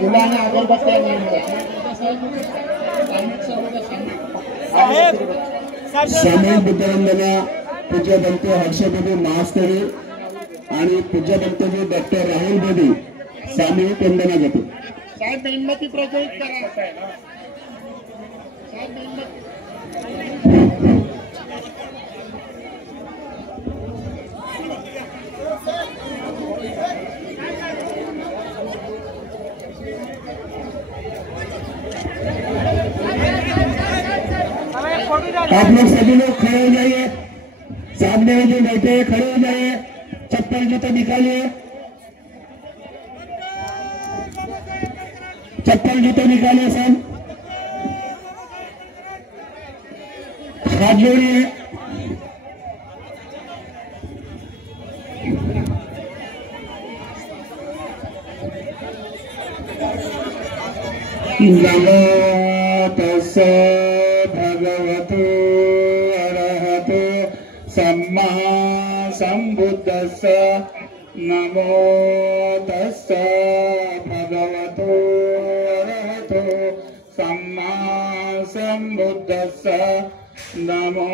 मुलांना अगरबत्त्या सामूहिक बुद्धवंदना पूज्य बंधू हर्षबंधू महास्तरी आणि पूज्य बंधू डॉक्टर राहुल बेदी सामूहिक वंदना घेतो। साहेब मेणबत्ती प्रज्वलित करा। आप लोग सभी लोग खड़े हो जाइए, सामने जो बैठे हैं खड़े हो जाइए, चप्पल जूते निकालिए, चप्पल जूते निकालिए, सब हाथ जोड़िए। नमो तस्से भगवतो अरहतो सम्मा सम्बुद्धस्स। नमो तस्से भगवतो अरहतो सम्मा सम्बुद्धस्स। नमो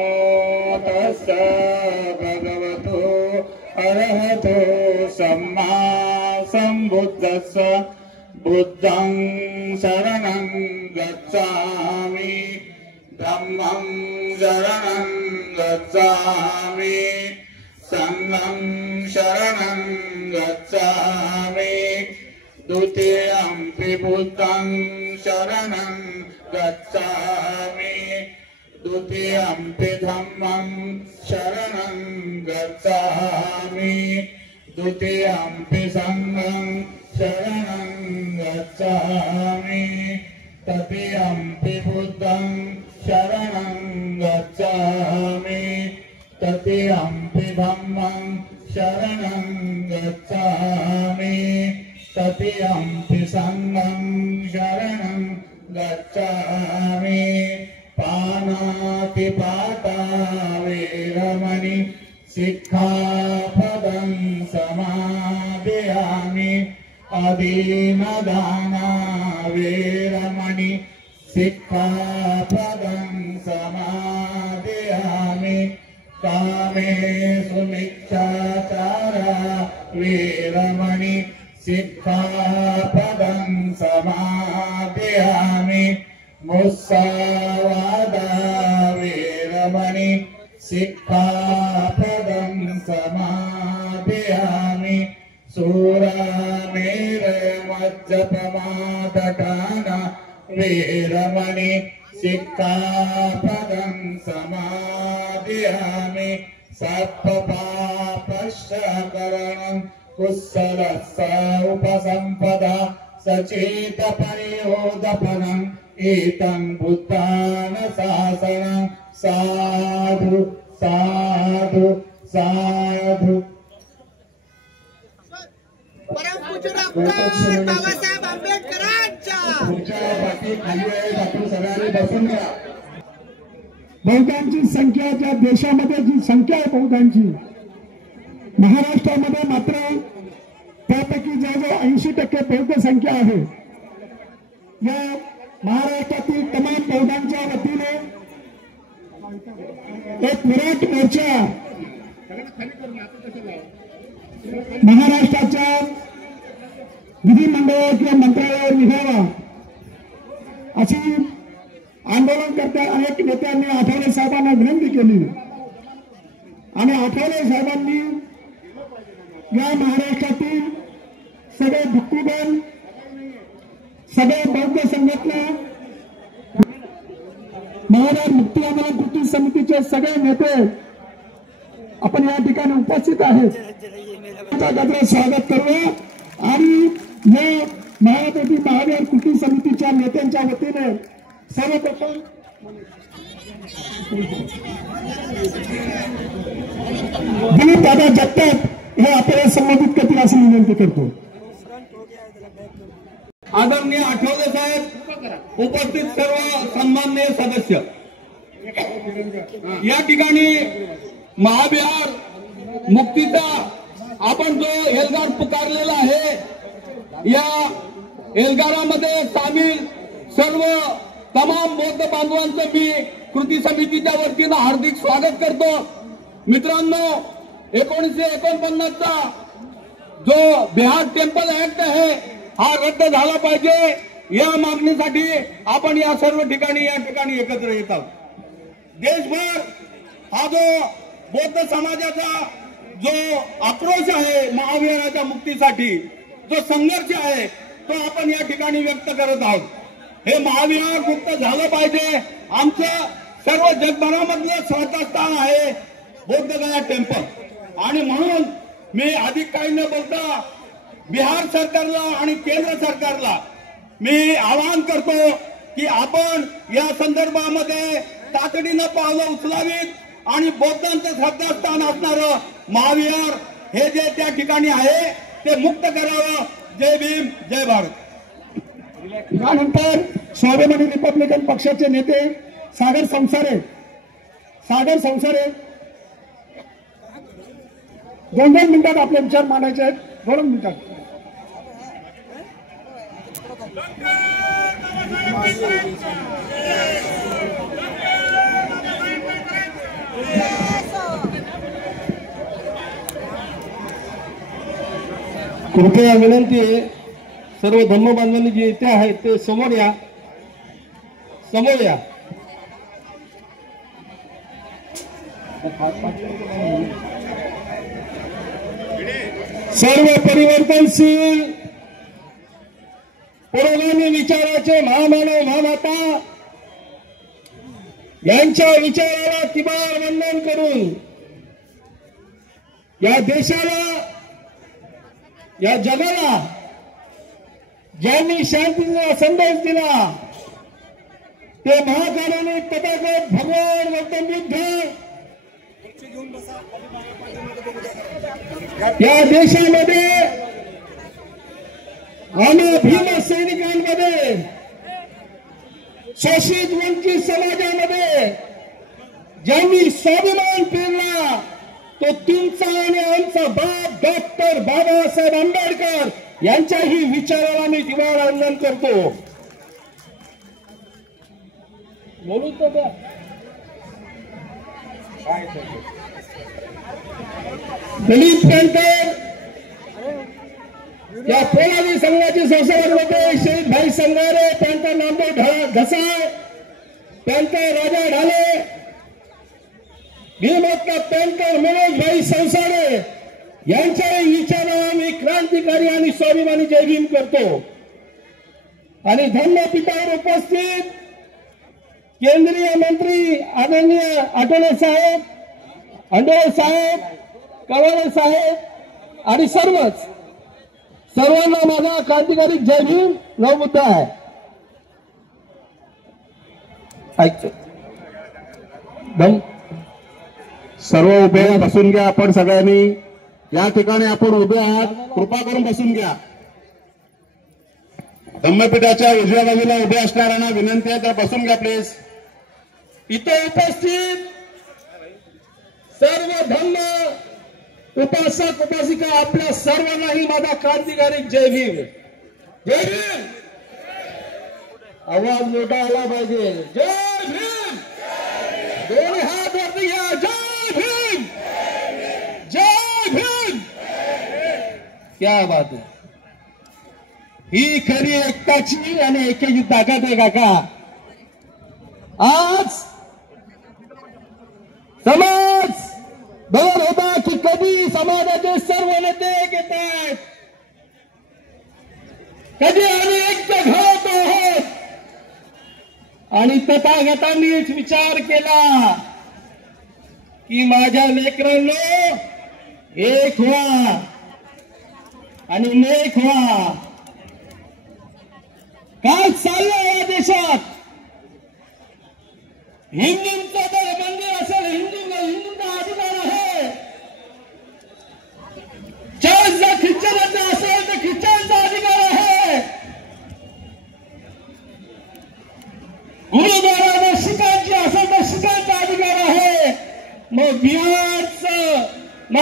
तस्से भगवतो अरहतो सम्मा सम्बुद्धस्स। बुद्धं शरणं गच्छामि, धम्मं शरणं गच्छामि, संघं शरणं गच्छामि, द्वितीयंपि बुद्धं शरणं गच्छामि, द्वितीयंपि धम्मं शरणं गच्छामि, द्वितीयंपि संघं शरणं गच्छामि, तृतीयंपि बुद्धं शरणं गच्छामि, तृतीयंपि धम्मं शरणं गच्छामि, तृतीयंपि संघं शरणं गच्छामि। पानातिपाता वेरमणि सिक्खापदं समादयामि। अदीनदाना वेरमणि सिक्खापदं समादयामि। कामेषु मिथ्याचारा वेरमणि सिक्खापदं समादयामि। मुस्सावादा वेरमणि सिक्खापदं समादयामि। सूरामेर मज्जपमादटाना वेरमणि सिक्खापदं समादयामि। सप्पपापश्चकरणं कुशलस्स उपसम्पदा सचेतपरियोदपनं एतं बुद्धान शासनं। साधु साधु साधु। परमपूज्य डॉक्टर बाबासाहेब आंबेडकरांच्या बौद्धांची संख्या ज्या देशामध्ये जी संख्या आहे बौद्धांची, महाराष्ट्रामध्ये मात्र त्यापैकी जवळजवळ 80% बौद्ध संख्या आहे। या महाराष्ट्रातील तमाम बौद्धांच्या वतीने एक विराट मोर्चा महाराष्ट्राच्या विधिमंडळ किंवा मंत्रालयावर निघावा अशी आंदोलनकर्त्या अनेक नेत्यांनी आठवले साहेबांना विनंती केली आणि आठवले साहेबांनी या महाराष्ट्रातील सगळे भिक्खुगण, सगळे बौद्ध संघटना, महाराज मुक्ती आंदोलन कृती समितीचे सगळे नेते आपण या ठिकाणी उपस्थित आहेत। स्वागत करूया आणि या महाराष्ट्रातील महावीर कृती समितीच्या नेत्यांच्या वतीने सर्वप्रथम दिलीप दादा जगताप हे आपल्याला संबोधित करतील अशी विनंती करतो। आदरणीय आठवले साहेब, उपस्थित सर्व सन्माननीय सदस्य, या ठिकाणी महाविहार मुक्तीचा आपण जो एल्गार पुकारलेला आहे, या एल्गारामध्ये सामील सर्व तमाम बौद्ध बांधवांचं मी कृती समितीच्या वतीनं हार्दिक स्वागत करतो। मित्रांनो, 1949 चा जो बिहार टेम्पल ऍक्ट आहे हा रद्द झाला पाहिजे, या मागणीसाठी आपण या सर्व ठिकाणी एकत्र येत आहोत। देशभर हा जो बौद्ध समाजाचा जो आक्रोश आहे महावीराच्या मुक्तीसाठी, जो संघर्ष आहे तो आपण या ठिकाणी व्यक्त करत आहोत। हे महाविहार मुक्त झालं पाहिजे। आमचं सर्व जगभरामधलं श्रद्धास्थान आहे बोधगया टेम्पल, आणि म्हणून मी अधिक काही न बोलता बिहार सरकारला आणि केंद्र सरकारला मी आवाहन करतो की आपण या संदर्भामध्ये तातडीनं पावलं उचलावीत आणि बौद्धांचं श्रद्धास्थान असणारं महाविहार हे जे त्या ठिकाणी आहे ते मुक्त करावं। जय भीम, जय भारत। यानंतर स्वाभिमानी रिपब्लिकन पक्षाचे नेते सागर संसारे 2 मिनिटात आपले विचार मांडायचे आहेत। 2 मिनिटात। कृपया विनंती आहे, सर्व धम्म बांधवांनी जे इथे आहेत ते समोर या। सर्व परिवर्तनशील पुरोगामी विचाराचे महामानव महामाता यांच्या विचाराला तिबार वंदन करून या देशाला, या जगाला ज्यांनी शांतीचा संदेश दिला ते महाकारुणिक तथागत भगवान गौतम बुद्ध या देशामध्ये आम्हा भीम सैनिकांमध्ये, शोषित वंचित समाजामध्ये ज्यांनी स्वाभिमान पेरला तो तुमचा आणि आमचा बाप डॉक्टर बाबासाहेब आंबेडकर यांच्याही विचाराला मी तिबार वंदन करतो। बोलू तो द्या। दलित पॅंथर या पोलादी संघाचे संस्थापक होते शहीद भाई Sangare, panther Namdev Dhasal, panther Raja Dhale, भीमोत्ता panther Manoj भाई संसारे यांच्याही विचाराला मी क्रांतिकारी आणि स्वाभिमानी जय भीम करतो। आणि धम्मपीठावर उपस्थित केंद्रीय मंत्री आदरणीय आठवले साहेब, अंडोळे साहेब, कवाले साहेब आणि सर्वांना माझा क्रांतिकारी जय भीम नवमुद्दा आहे। सर्व उभे बसून घ्या। आपण सगळ्यांनी या ठिकाणी आपण उभे आहात, कृपा करून बसून घ्या। धम्मपीठाच्या उजव्या बाजूला उभे असणाऱ्यांना विनंती आहे तर बसून घ्या प्लीज। इथे उपस्थित सर्व धम्म उपासक उपासिका आपल्या सर्वांनाही माझा क्रांतिकारी जय भीम। जय भीम। आवाज मोठा आला पाहिजे। जय भीम। दोन्ही हात वरती घ्या। जय भीम, जय भीम। क्या बात आहे। ही खरी एकताची आणि एकेची ताकद आहे काका। आज समाज बघत होता की कधी समाजाचे सर्व नेते एक येत आहेत, कधी आम्ही एक घात आहोत, आणि तथागतांनीच विचार केला की माझ्या लेकरांनो एक व्हा आणि नेक व्हा। काय चाललंय या देशात? हिंदूंचं जर मंदिर असेल, हिंदूंचा अधिकार आहे। चर्च जर ख्रिश्चनाचा असेल तर ख्रिश्चनचा अधिकार आहे। गुरुद्वारा जर शिखांची असेल तर शिखांचा अधिकार आहे। मग बिहारचं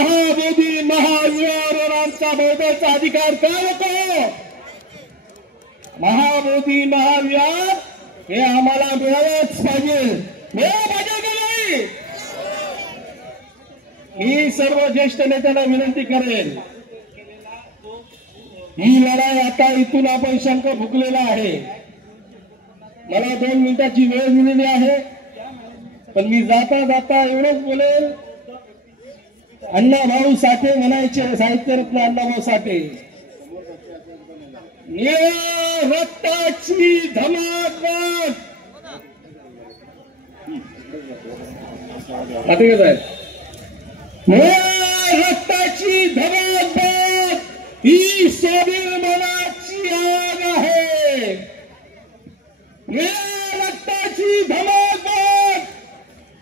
महाबोधी महाविहार आमचा बौद्धाचा अधिकार का नको? महाबोधी महाविहार हे आम्हाला मिळालंच पाहिजे. मिळालं पाहिजे की नाही? मी सर्व ज्येष्ठ नेत्यांना विनंती करेन, ही लढाई आता इथून आपण शंख फुकलेला आहे. मला 2 मिनिटाची वेळ दिलेली आहे, पण मी जाता जाता एवढंच बोलेल, अण्णाभाऊ साठे म्हणायचे, साहित्यरत्न अण्णाभाऊ साठे, निळ्या रक्ताची धमाक साहेब, निळ्या रक्ताची धमाक ही स्वाभिमानाची आग आहे. निळ्या रक्ताची धमाक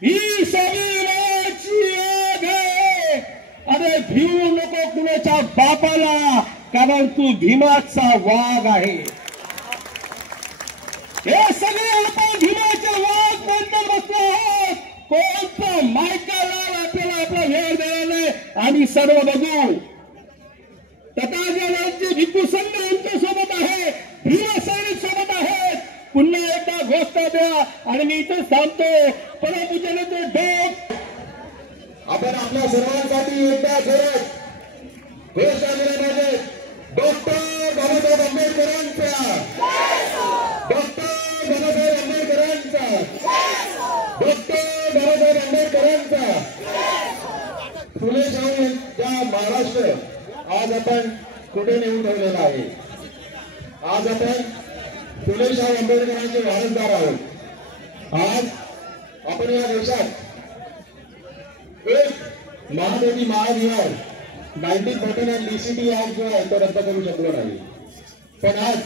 ही स्वाभिमानाची आग आहे. अरे भिवू नको कुणाच्या बापाला, कारण तू भीमाचा वाघ आहे. हे सगळे आपण भीमाचा वाघ बनत बसलो आहोत. कोणतं मायकाला आपल्याला आपला वेळ द्यायला नाही. आम्ही सर्व बघू. तथागतांचे भिक्खू संघ आमच्या सोबत आहे, भीमा सैनिक सोबत आहेत. पुन्हा एकदा घोषणा द्या आणि मी इथं थांबतो. परमपूज्याने ते डोक आपण आपल्या सर्वांसाठी एकदा करत घोषणा दिल्या पाहिजे. डॉक्टर बाबासाहेब आंबेडकरांचा, डॉक्टर बाबासाहेब आंबेडकरांचा, डॉक्टर बाबासाहेब आंबेडकरांचा. फुले शाहू यांच्या महाराष्ट्र आज आपण कुठे नेऊन ठेवलेला आहे. आज आपण फुले शाहू आंबेडकरांचे वारसदार आहोत. आज आपण या देशात एक महाबोधी महाविहार 1949 DCT ऍक्ट जो आहे तो रद्द करू शकलो नाही. पण आज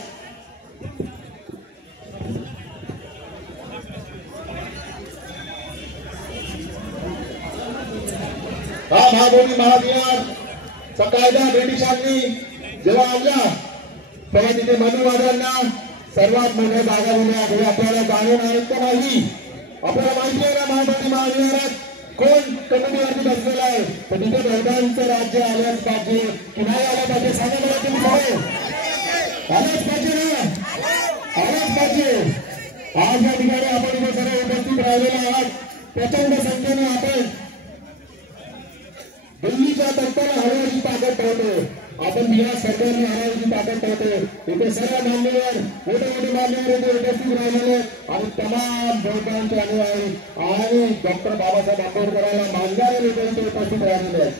हा महाबोधी महाविहारचा कायदा ब्रिटिशांनी जेव्हा आणला तेव्हा तिथे मनुवाद्यांना सर्वात मोठ्या जागा दिल्या. हे आपल्याला जाणून आहेत का नाही? आपल्याला माहिती आहे ना महाबोधी महाविहारात कोण कमिटीवरती बसलेला आहे? तर तिथे बौद्धांचं राज्य आलंच पाहिजे की नाही आलं पाहिजे? सांगा मला तुम्ही सगळे. आलंच पाहिजे ना? आलंच पाहिजे. आज या ठिकाणी आपण इथे सर्व उपस्थित राहिलेले आहात. प्रचंड संख्येने आपण दिल्लीच्या तख्ताला हरवण्याची ताकद ठेवतो. आपण बिहार सरकारने हरवण्याची ताकद ठेवतो. इथे सर्व मान्यवर मोठे मोठे मान्यवर इथे उपस्थित राहिलेले आणि तमाम बौद्धांचे अनुयायी आणि डॉक्टर बाबासाहेब आंबेडकरांना मानणारे लोक इथे उपस्थित राहिलेले आहेत.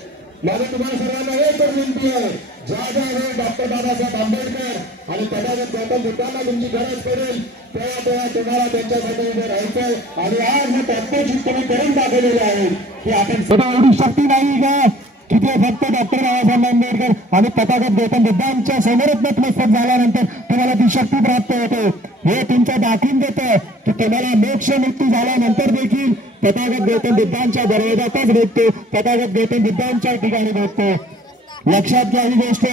माझी तुम्हाला सर्वांना एकच विनंती आहे, ज्या ज्या वेळी डॉक्टर बाबासाहेब आंबेडकर आणि तथागत गौतम बुद्धांना तुमची गरज पडेल तेव्हा तुम्हाला त्यांच्यासाठी उभे राहायचंय. आणि आज हे तत्वचित तुम्ही करून दाखवलेले आहे की आपण स्वतः एवढी शक्ती नाही का तिथे फक्त डॉक्टर बाबासाहेब आंबेडकर आणि तथागत गौतम बुद्धांच्या समोरच नतमस्तक झाल्यानंतर तुम्हाला ती शक्ती प्राप्त होते. हे तुमचं दाखवून देतं की तुम्हाला मोक्ष मुक्ती झाल्यानंतर देखील तथागत गौतम बुद्धांच्या दरवाजातच भेटतो, तथागत गौतम बुद्धांच्या ठिकाणी भेटतो. लक्षात घ्या ही गोष्ट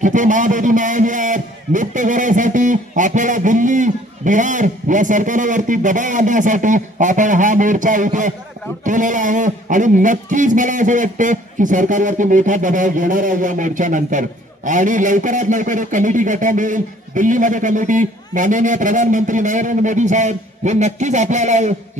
की ते महाबोधी महाविहार मुक्त करण्यासाठी आपल्याला दिल्ली बिहार या सरकारवरती दबाव आणण्यासाठी आपण हा मोर्चा इथे केलेला आहे. आणि नक्कीच मला असं वाटतं की सरकारवरती मोठा दबाव घेणार आहे या मोर्चानंतर. आणि लवकरात लवकर एक कमिटी गठन होईल दिल्लीमध्ये. कमिटी माननीय प्रधानमंत्री नरेंद्र मोदी साहेब हे नक्कीच आपल्याला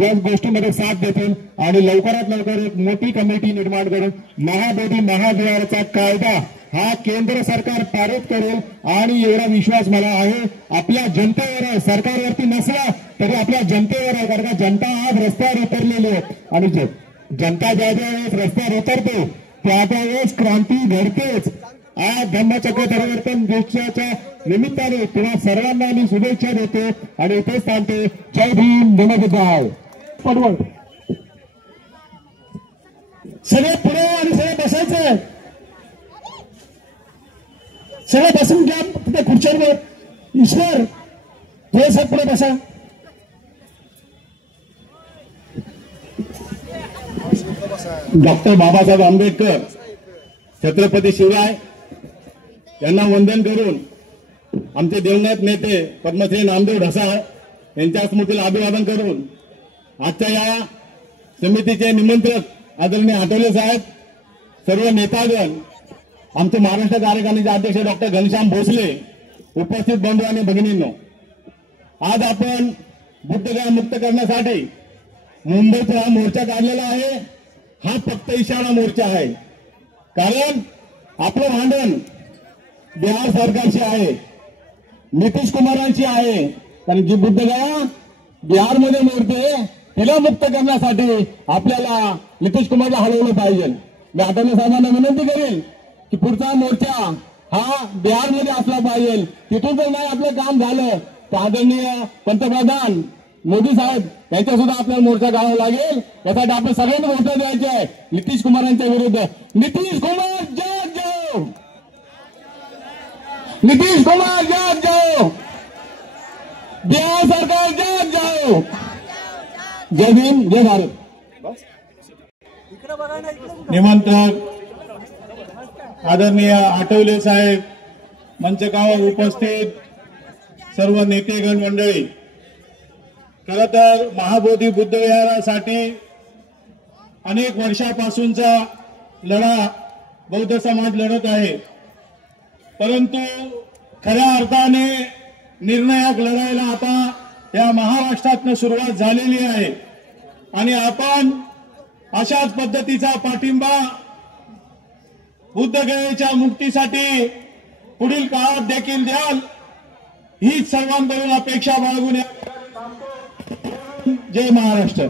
या गोष्टीमध्ये साथ देतील आणि लवकरात लवकर एक मोठी कमिटी निर्माण करून महाबोधी महाविहाराचा कायदा हा केंद्र सरकार पारित करेल. आणि एवढा विश्वास मला आहे आपल्या जनतेवर आहे, सरकारवरती नसला तरी आपल्या जनतेवर आहे. कारण का जनता आज रस्त्यावर उतरलेली आहे आणि जनता ज्या ज्या वेळेस रस्त्यावर उतरते त्या त्यावेळेस क्रांती घडतेच. आज धम्मचक्र परिवर्तन दिवसाच्या निमित्ताने तुम्हा सर्वांना मी शुभेच्छा देतो आणि इथेच सांगतो जय भीम जय बुद्धाय. पडवळ सगळे पुढे आणि सगळे बसायचं, सगळे बसून घ्या तिथे खुर्च्यांवर. ईश्वर हे सब पुढे बसा. डॉक्टर बाबासाहेब आंबेडकर छत्रपती शिवराय यांना वंदन करून आमचे दिवंगत नेते पद्मश्री नामदेव ढसाळ यांच्या स्मृतीला अभिवादन करून आजच्या या समितीचे निमंत्रक आदरणीय आठवले साहेब, सर्व नेतागण, आमचे महाराष्ट्र कार्यकारिणीचे अध्यक्ष डॉक्टर घनश्याम भोसले, उपस्थित बंधू आणि भगिनींनो, आज आपण बुद्धगया मुक्त करण्यासाठी मुंबईचा हा मोर्चा काढलेला आहे. हा फक्त इशारा मोर्चा आहे, कारण आपलं भांडण बिहार सरकारशी आहे, नितीश कुमारांची आहे. कारण जी बुद्धगया बिहारमध्ये मोडते तिला मुक्त करण्यासाठी आपल्याला नितीश कुमारला हलवलं पाहिजे. मी आठवले साहेबांना विनंती करेन की पुढचा मोर्चा हा बिहारमध्ये असला पाहिजे. तिथून जर नाही आपलं काम झालं तर आदरणीय पंतप्रधान मोदी साहेब यांच्या सुद्धा आपल्याला मोर्चा काढावा लागेल. यासाठी आपण सगळ्यांनी मोर्चा द्यायचे आहे नितीश कुमारांच्या विरुद्ध. नितीश कुमार जाग जाओ, नितीश कुमार जाग जाओ, बिहार सरकार जाग जाओ. जय भीम, जय भारत. निमंत्रक आदरणीय आठवले साहेब, मंचकावर उपस्थित सर्व नेतेगण मंडळी, खरं तर महाबोधी बुद्धविहारासाठी अनेक वर्षापासूनचा लढा बौद्ध समाज लढत आहे, परंतु खऱ्या अर्थाने निर्णायक लढाईला आता या महाराष्ट्रातनं सुरुवात झालेली आहे. आणि आपण अशाच पद्धतीचा पाठिंबा बुद्धगयेच्या मुक्तीसाठी पुढील काळात देखील द्याल, हीच सर्वांकडून अपेक्षा बाळगून. जय महाराष्ट्र.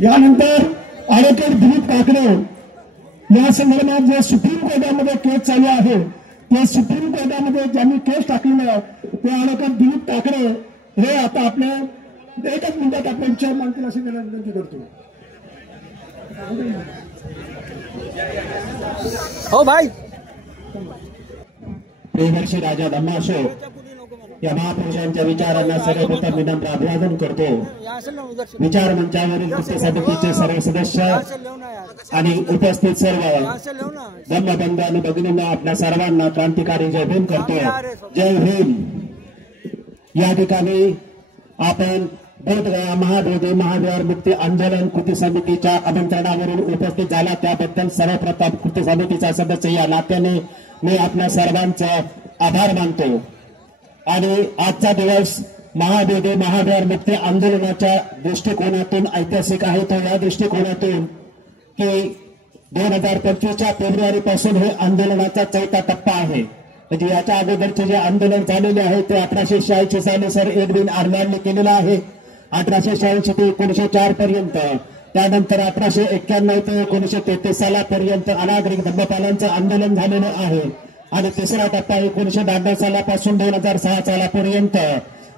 यानंतर ॲडव्होकेट दिलीप काकडे या संदर्भात जे सुप्रीम कोर्टामध्ये केस चालू आहे, ते सुप्रीम कोर्टामध्ये ज्यांनी केस टाकलेलं ते ॲडव्होकेट दिलीप काकडे हे आता आपल्या एकच मिनिटात आपल्या विचार मांडतील अशी विनंती करतो. हो भाई, प्रियदर्शी राजा धम्माशो या महापुरुषांच्या विचारांना सर्वप्रथम विनम्र अभिवादन करतो. विचार मंचावरील मुख्य समितीचे सर्व सदस्य आणि उपस्थित सर्व धम्मबंधू आणि भगिनींना आपल्या सर्वांना क्रांतिकारी जय भीम करतो. जय भीम. या ठिकाणी आपण बोधगया महाबोधी महाविहार मुक्ती आंदोलन कृती समितीच्या आमंत्रणावरून उपस्थित झाला, त्याबद्दल सर्वप्रथम कृती समितीचा सदस्य या नात्याने मी आपल्या सर्वांचा आभार मानतो. आणि आजचा दिवस महाबोधी महाविहार मुक्ती आंदोलनाच्या दृष्टिकोनातून ऐतिहासिक आहे. तो या दृष्टिकोनातून की 2025च्या फेब्रुवारीपासून हे आंदोलनाचा चौथा टप्पा आहे. म्हणजे याच्या अगोदरचे जे आंदोलन झालेले आहे ते 1886 साली सर एडविन आर्लँडने केलेलं आहे. 1886 ते 1904 पर्यंत, त्यानंतर 1891 ते 1933 सालापर्यंत अनागरिक धम्मपालांचं आंदोलन झालेलं आहे. आणि तिसरा टप्पा 1992 सालापासून 2006 सालापर्यंत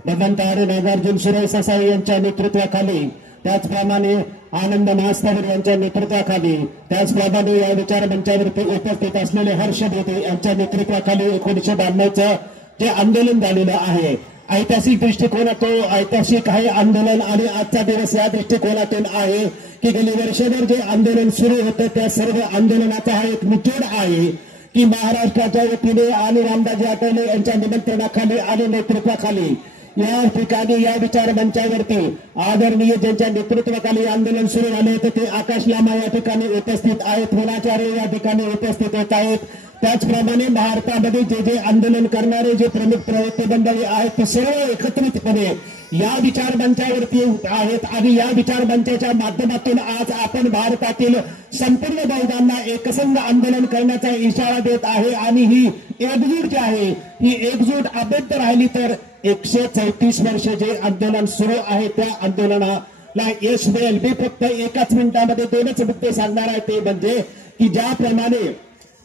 भगवंत हरी नागार्जुन सुरेश साई यांच्या नेतृत्वाखाली, त्याचप्रमाणे आनंद महास्थावर यांच्या नेतृत्वाखाली, त्याचप्रमाणे या विचार मंचावरती उपस्थित असलेले हर्ष बोधे यांच्या नेतृत्वाखाली 1992चं जे आंदोलन झालेलं आहे. ऐतिहासिक दृष्टिकोनातून ऐतिहासिक आहे आंदोलन. आणि आजचा दिवस या दृष्टिकोनातून आहे की गेली वर्षभर जे आंदोलन सुरू होतं त्या सर्व आंदोलनाचा हा एक निचोड आहे की महाराष्ट्राच्या वतीने आणि रामदासजी आठवले यांच्या निमंत्रणाखाली आणि नेतृत्वाखाली या ठिकाणी या विचार मंचावरती आदरणीय ज्यांच्या नेतृत्वाखाली आंदोलन सुरू झाले होते ते आकाश लामा या ठिकाणी उपस्थित आहेत, द्रोणाचार्य या ठिकाणी उपस्थित होत आहेत. त्याचप्रमाणे भारतामध्ये जे जे आंदोलन करणारे जे प्रमुख प्रवृत्ती मंडळी आहेत ते सर्व एकत्रितपणे या विचार मंचावरती आहेत. आणि या विचार मंचाच्या माध्यमातून आज आपण भारतातील संपूर्ण बौद्धांना एकसंघ आंदोलन करण्याचा इशारा देत आहे. आणि ही एकजूट जी आहे ही एकजूट अबद्ध राहिली तर 134 वर्ष जे आंदोलन सुरू आहे त्या आंदोलनाला यश मिळेल. मी फक्त एकाच मिनिटामध्ये 2च मुद्दे सांगणार आहे. ते म्हणजे की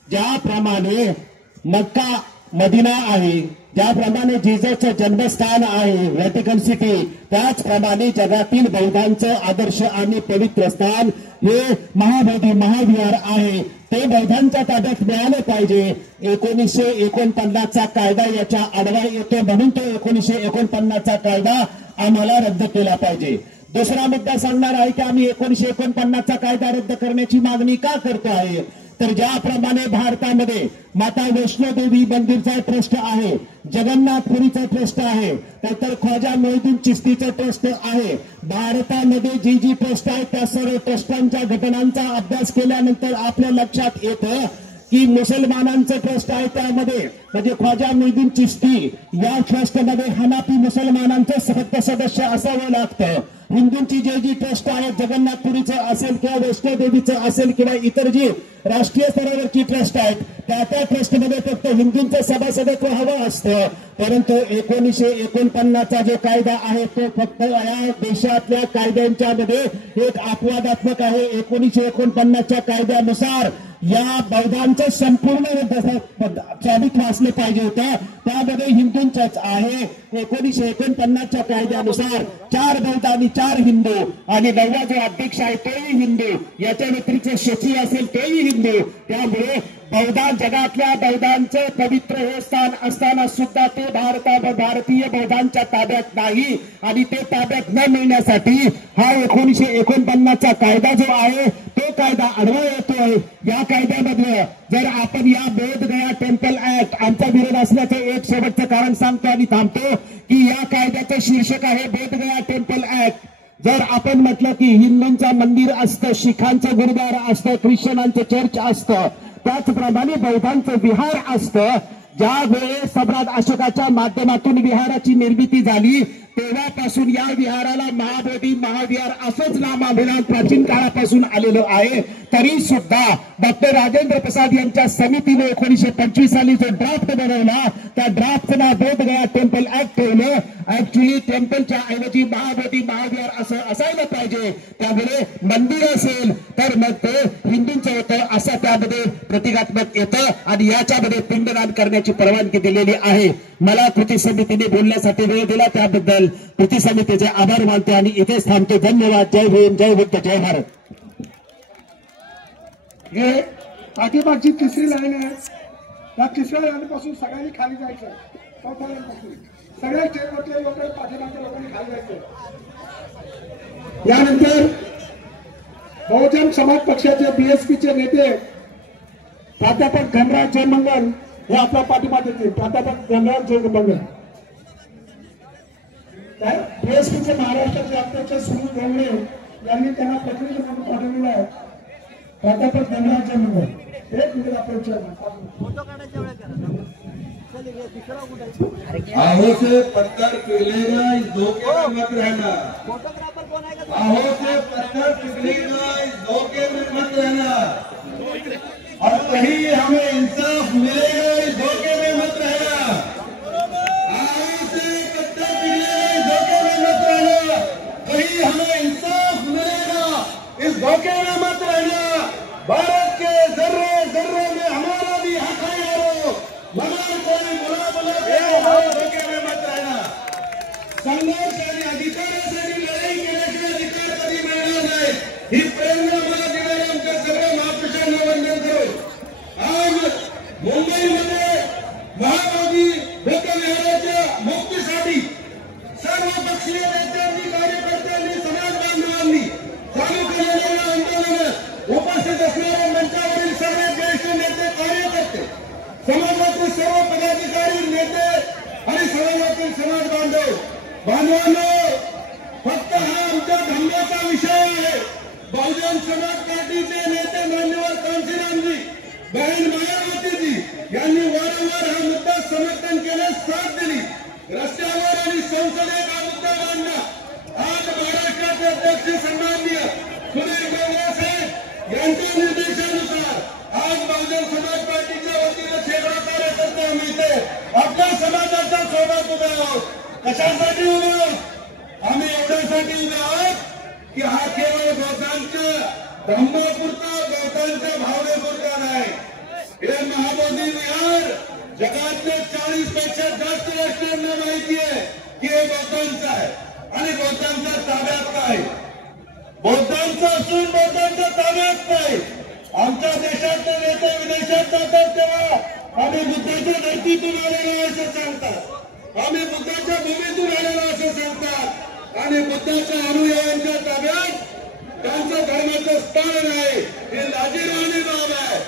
ज्याप्रमाणे मक्का मदिना आहे, ज्याप्रमाणे जिजसचं जन्मस्थान आहे व्हॅटिकन सिटी, त्याचप्रमाणे जगातील बौद्धांचं आदर्श आणि पवित्र स्थान हे महाबोधी महाविहार आहे. ते बौद्धांच्या ताब्यात मिळालं पाहिजे. 1949चा कायदा याच्या आडवा येतो म्हणून तो 1949चा कायदा आम्हाला रद्द केला पाहिजे. दुसरा मुद्दा सांगणार आहे की आम्ही 1949चा कायदा रद्द करण्याची मागणी का करतो आहे तर ज्याप्रमाणे भारतामध्ये माता वैष्णोदेवी मंदिरचा ट्रस्ट आहे, जगन्नाथपुरीचा ट्रस्ट आहे, तर ख्वाजा मोहिउद्दीन चिश्तीचा ट्रस्ट आहे, भारतामध्ये जी ट्रस्ट आहे त्या सर्व ट्रस्टांच्या घटनांचा अभ्यास केल्यानंतर आपल्या लक्षात येतं की मुसलमानांचं ट्रस्ट आहे त्यामध्ये म्हणजे ख्वाजा मोहिउद्दीन चिश्ती या ट्रस्टमध्ये हनाफी मुसलमानांचं फक्त सदस्य असावं लागतं. हिंदूंची जी ट्रस्ट आहे, जगन्नाथपुरीचं असेल किंवा वैष्णोदेवीचं असेल किंवा इतर जी राष्ट्रीय स्तरावरची ट्रस्ट आहेत त्या ट्रस्टमध्ये फक्त हिंदूंचं सभासदत्व हवं असतं. परंतु 1949चा जो कायदा आहे तो फक्त या देशातल्या कायद्यांच्या मध्ये एक अपवादात्मक आहे. 1949च्या कायद्यानुसार या बौद्धांचं संपूर्ण चाबिक वाचलं पाहिजे होतं, त्यामध्ये हिंदूंचंच आहे. 1949च्या कायद्यानुसार 4 बौद्ध आणि 4 हिंदू आणि 9वा जो अध्यक्ष आहे तोही हिंदू, याच्या व्यतिरिक्त शची असेल तोही हिंदू. त्यामुळे बौद्ध जगातल्या बौद्धांचं पवित्र हे स्थान असताना सुद्धा ते भारतीय बौद्धांच्या ताब्यात नाही आणि ते ताब्यात न मिळण्यासाठी हा 1949चा कायदा जो आहे तो कायदा आडवा येतोय. या कायद्यामध्ये जर आपण या बोध गया टेम्पल ऍक्ट आमचा विरोध असल्याचं एक शेवटचं कारण सांगतो आणि थांबतो की या कायद्याचं शीर्षक आहे बोध गया टेम्पल ऍक्ट. जर आपण म्हटलं की हिंदूंचं मंदिर असतं, शिखांचं गुरुद्वारा असतं, ख्रिश्चनांचं चर्च असतं, त्याचप्रमाणे बौद्धांचं विहार असतं. ज्या वेळेस सम्राट अशोकाच्या माध्यमातून विहाराची निर्मिती झाली तेव्हापासून या विहाराला महाबोधी महाविहार असंच नामाभिमान प्राचीन काळापासून आलेलं आहे. तरी सुद्धा डॉक्टर राजेंद्र प्रसाद यांच्या समितीने 1925 साली जो ड्राफ्ट बनवला त्या ड्राफ्टला बोध गया टेम्पल ऍक्ट ठेवलं. ऍक्च्युली टेम्पलच्या ऐवजी महाबोधी महाविहार असं असायला पाहिजे. त्यामुळे मंदिर असेल तर मग ते हिंदूंचं होतं असं त्यामध्ये प्रतिकात्मक येतं आणि याच्यामध्ये पिंडदान करण्याची परवानगी दिलेली आहे. मला कृती समितीने बोलण्यासाठी वेळ दिला त्याबद्दल कृती समितीचे आभार मानतो आणि इथेच थांबतो. धन्यवाद. जय भीम, जय बुद्ध, जय भारत. हे पाठीमागची 3री लाईन आहे. त्या 3ऱ्या लाईनपासून सगळ्यांनी खाली जायचं. 4थ्या लाईनपासून सगळ्या स्टेजवरच्या लोक पाठीमागच्या लोकांनी खाली जायचं. यानंतर बहुजन समाज पक्षाचे बीएसपीचे नेते प्राध्यापक धनराज जयमंगल हे आपल्या पाठीमागे येतील. प्राध्यापक धनराज जयमंगल बीएसपीचे महाराष्ट्राचे अध्यक्ष सुनील ढोंगरे यांनी त्यांना प्रतिनिधी म्हणून पाठवलेलं आहे. प्राध्यापक धनराज जयमंगल एक मिनिट अपेक्षा. आहो से पत्थर पिघलेगा इस धोखे में मत रहना. आहो से पत्थर पिघलेगा इस धोखे में मत रहना और कहीं हमें इंसाफ मिलेगा इस धोखे में मत रहना. आहो से पत्थर पिघलेगा इस धोखे में मत रहना, कहीं हमें इंसाफ मिलेगा इस धोखे में मत रहना. भारत के जर्रे जर्रे में हमारा भी हक है यारो, मगर कोई बुला धोखे में मत रहना. संघर्ष आणि अधिकारासाठी लढाई केल्याशिवाय अधिकार कधी मिळणार नाही ही प्रेरणा मला देणाऱ्या आमच्या सगळ्या महापुरुषांना वंदन करू. आज मुंबईमध्ये महाबोधी बुद्ध विहाराच्या मुक्तीसाठी सर्वपक्षीय नेत्यांनी, कार्यकर्त्यांनी, समाज बांधवांनी चालू केलेल्या आंदोलनात उपस्थित असणाऱ्या मंचावरील सर्व ज्येष्ठ नेते, कार्यकर्ते, समाजातील सर्व पदाधिकारी, नेते आणि समाजातील समाज बांधवांनो, फक्त हा आमच्या धर्माचा विषय आहे. बहुजन समाज पार्टीचे नेते मान्यवर कांशीरामजी, बहीण मायावतीजी यांनी वारंवार हा मुद्दा समर्थन केल्यास साथ दिली. रस्त्यावर आणि संसदेत हा मुद्दा मांडला. आज महाराष्ट्राचे अध्यक्ष सन्माननीय सुनील ढोंगरे साहेब यांच्या निर्देशानुसार आज बहुजन समाज पार्टीच्या वतीने शेकडो कार्यकर्ते आम्ही इथे आपल्या समाजाच्या सोबत उभे आहोत. कशासाठी उभे आहोत? आम्ही एवढ्यासाठी उभे आहोत की हा केवळ बौद्धांच्या धम्मापुरता, बौद्धांच्या भावनेपुरता नाही. हे महाबोधी विहार जगातल्या 40 पेक्षा जास्त राष्ट्रांना माहिती आहे की हे बौद्धांचं आहे आणि बौद्धांच्या ताब्यात नाही. बौद्धांचं असून बौद्धांच्या ताब्यात नाही. आमच्या देशातले नेते विदेशात जातात तेव्हा आम्ही बुद्धाच्या धर्तीतून आलेलो असं सांगतात, आम्ही बुद्धाच्या भूमीतून आलेलो असं सांगतात आणि बुद्धाच्या अनुयायांच्या ताब्यात त्यांचं धर्माचं स्थान आहे. हे लाजिरवाणी बाब आहे.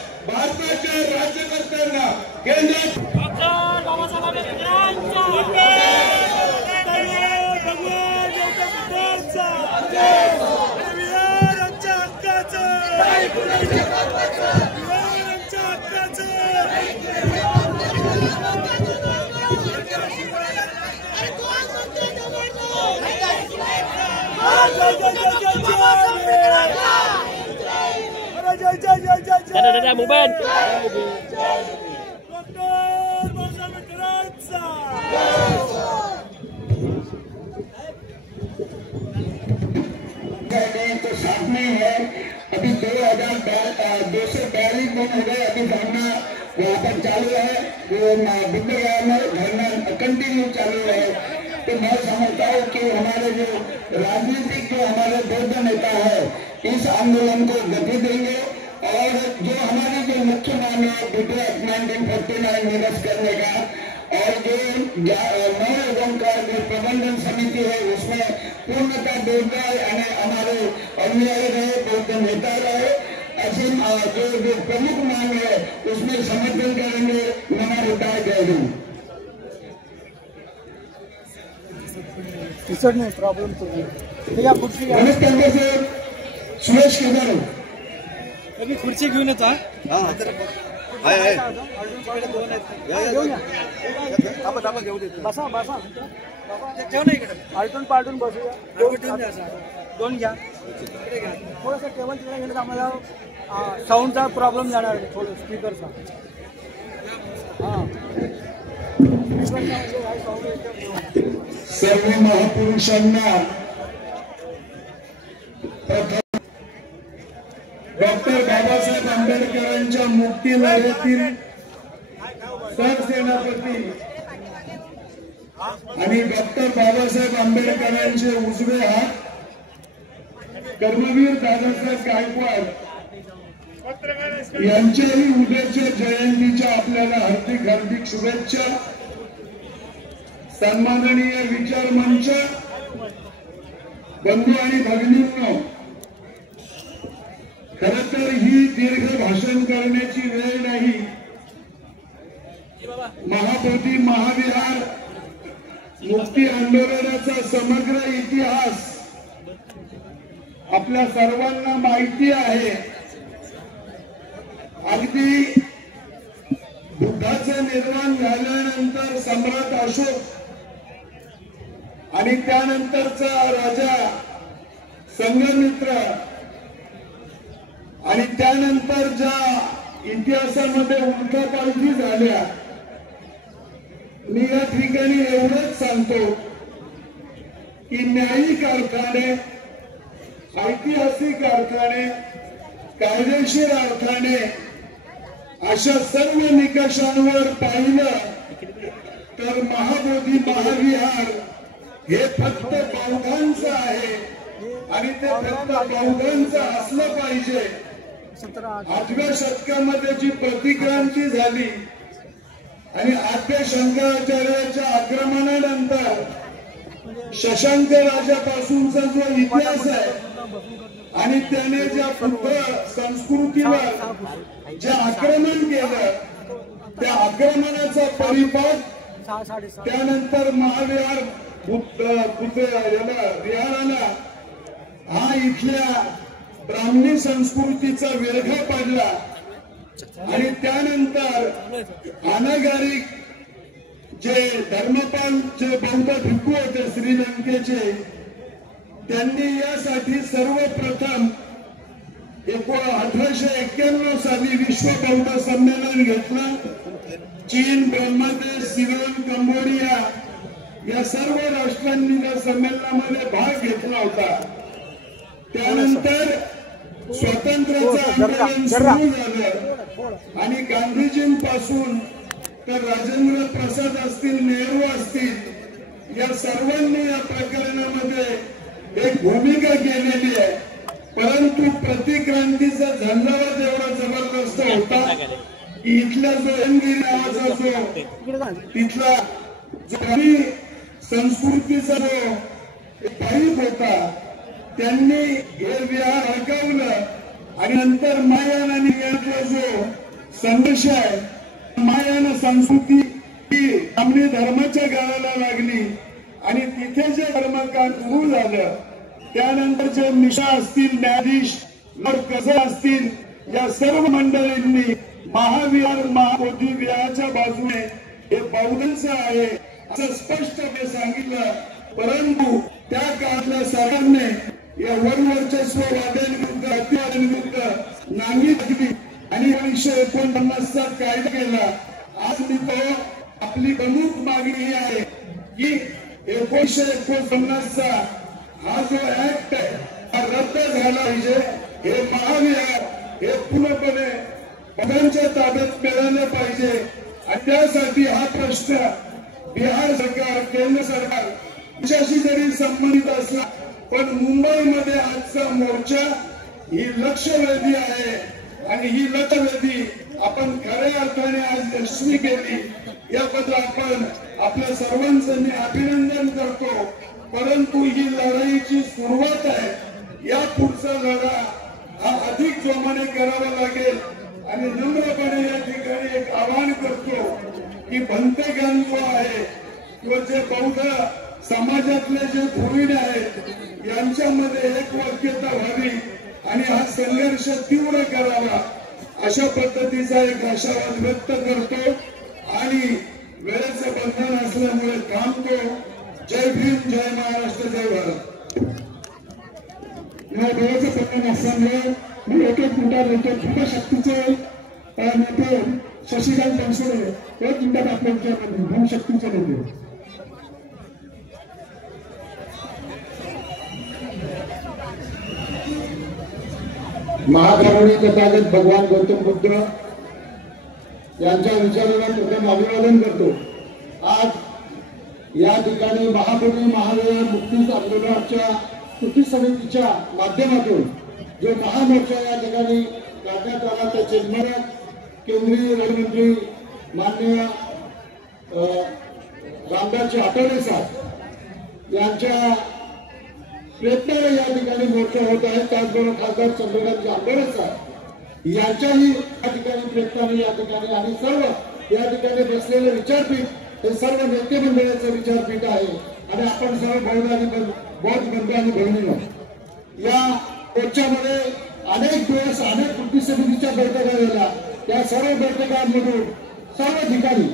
मोबाईल तो साथ में है। अभी 242 दिन हो गए, अभी धरना वहाँ पर चालू है, वो बुद्धगया में धरना कंटिन्यू चालू है। तो मैं समझता हूँ कि हमारे जो राजनीतिक जो हमारे बौद्ध नेता है इस आंदोलन को गति देंगे और जो हमारी जो मुख्य मांग है विधेयक 1949 निरस्त करने का और जो 9 लोगों का जो प्रबंधन समिति है उसमें पूर्णतः बौद्ध यानी हमारे अनुयायी रहे, बौद्ध नेता रहे, ऐसे जो प्रमुख मांग है उसमें समर्थन करेंगे। नमो बुद्धाय, जय हिंद। नहीं प्रॉब्लम तो खुर्ची नमस्कार से सुरेश केदार अभी खुर्ची घेऊन येतो बसा बसा आलटून पालटून बसूया दोन घ्या थोडंसं टेबल तिकडे गेलं तर आम्हाला साऊंडचा प्रॉब्लेम जाणार आहे थोडं स्पीकरचा हां सर्व महापुरुषांना डॉक्टर बाबासाहेब आंबेडकरांच्या मुक्ती लढ्यातील सरसेनापती आणि डॉक्टर बाबासाहेब आंबेडकरांचे उजवे हात कर्मवीर दादासाहेब गायकवाड यांच्याही उद्याच्या जयंतीच्या आपल्याला हार्दिक हार्दिक शुभेच्छा। सन्माननीय विचार मंच बंधू आणि भगिनींनो, खरं तर ही दीर्घ भाषण करण्याची वेळ नाही। महाबोधी महाविहार मुक्ती आंदोलनाचा समग्र इतिहास आपल्या सर्वांना माहिती आहे। अगदी बुद्धाचं निर्माण झाल्यानंतर सम्राट अशोक आणि त्यानंतरचा राजा संघमित्र आणि त्यानंतर ज्या इतिहासामध्ये उलथापालथी झाल्या, मी या ठिकाणी एवढंच सांगतो की न्यायिक अर्थाने, ऐतिहासिक अर्थाने, कायदेशीर अर्थाने अशा सर्व निकषांवर पाहिलं तर महाबोधी महाविहार हे फक्त बौद्धांचं आहे आणि ते फक्त बौद्धांचं असलं पाहिजे। 8व्या शतकामध्ये जी प्रतिक्रांती झाली आणि आद्य शंकराचार्याच्या आक्रमणानंतर शशांक राजापासूनचा जो इतिहास आहे आणि त्याने ज्या बुद्ध संस्कृतीवर जे आक्रमण केलं त्या आक्रमणाचा परिपाक त्यानंतर महाविहार विहाराला हा इथल्या ब्राह्मणी संस्कृतीचा विरघा पडला आणि त्यानंतर अनागारिक जे धर्मपाल जे बौद्ध भिक्खू होते श्रीलंकेचे, त्यांनी यासाठी सर्वप्रथम 1891 साली विश्व बौद्ध संमेलन घेतलं। चीन, ब्रह्मदेश, सिलोन, कंबोडिया या सर्व राष्ट्रांनी त्या संमेलनामध्ये भाग घेतला होता। त्यानंतर स्वातंत्र्याचं आंदोलन सुरू झालं आणि गांधीजींपासून तर राजेंद्र प्रसाद असतील, नेहरू असतील, या सर्वांनी या प्रकरणामध्ये एक भूमिका केलेली आहे। परंतु प्रतिक्रांतीचा झंझावात एवढा जबरदस्त होता की इथला जो रंगगिरी नावाचा जो तिथला संस्कृतीचा जो पाईप होता त्यांनी हे विहार हटवलं आणि नंतर महायान आणि यांचा जो संघर्ष आहे, महायान संस्कृती ही ब्राह्मणी धर्माच्या गाळाला लागली आणि तिथे जे धर्मकांड सुरू झालं त्यानंतर जे मिश्रा असतील, न्यायाधीश कसं असतील या सर्व मंडळींनी महाविहार महाबोधी विहाराच्या बाजूने हे बौद्धांचं आहे असं स्पष्टपणे सांगितलं. परंतु त्या काळातल्या सरकारने या वरवर्चस्ववाद्यांविरुद्ध अतिवाद्यांविरुद्ध नांगी टाकली आणि 1949चा कायदा केला. आज मी तो आपली प्रमुख मागणी ही आहे की 1949चा हा जो ऍक्ट आहे हा रद्द झाला पाहिजे. हे महाविहार हे पूर्णपणे बौद्धांच्या ताब्यात मिळालं पाहिजे आणि त्यासाठी हा प्रश्न बिहार सरकार केंद्र सरकार यांच्याशी जरी संबंधित असला पण मुंबईमध्ये आजचा मोर्चा ही लक्षवेधी आहे आणि ही लक्षवेधी आपण खऱ्या अर्थाने आज यशस्वी केली याबद्दल आपण आपल्या सर्वांचं मी अभिनंदन करतो. परंतु ही लढाईची सुरुवात आहे. या पुढचा लढा हा अधिक जोमाने करावा लागेल आणि नम्रपणे या ठिकाणी एक आवाहन करतो की भंतेगान जो आहे किंवा जे बौद्ध समाजातले जे धुरीण आहेत यांच्यामध्ये एक वाक्यता व्हावी आणि हा संघर्ष तीव्र करावा अशा पद्धतीचा एक आशावाद व्यक्त करतो आणि वेळेचं बंधन असल्यामुळे थांबतो. जय भीम, जय महाराष्ट्र, जय भारत. या वेळेचं बंधन असल्यामुळे मी एक मिनिटात येतो. भीमशक्तीचे नेते शशिकांत बनसोडे 1 मिनिटात आपल्या विचार भीमशक्तीचे नेते. महाकरुणी तथागत भगवान गौतम बुद्ध यांच्या विचाराला प्रथम अभिवादन करतो. आज या ठिकाणी महाबोधी महाविहार मुक्ती आंदोलनाच्या कृती समितीच्या माध्यमातून जो महामोर्चा या ठिकाणी काढण्यात आला त्याचे निमंत्रण केंद्रीय गृहमंत्री माननीय रामदासजी आठवले साहेब यांच्या प्रयत्नाने या ठिकाणी मोर्चा होत आहे. त्याचबरोबर खासदार चंद्रकांत आंबेडकर साहेब यांच्याही या ठिकाणी प्रयत्नाने या ठिकाणी आणि सर्व या ठिकाणी बसलेले विचारपीठ हे सर्व नेते मंडळाचं विचारपीठ आहे आणि आपण सर्व बौद्ध बंधू आणि बहिणींनो या मोर्चामध्ये अनेक दिवस अनेक कृती समितीच्या बैठका झाल्या. त्या सर्व बैठकांमधून सर्व ठिकाणी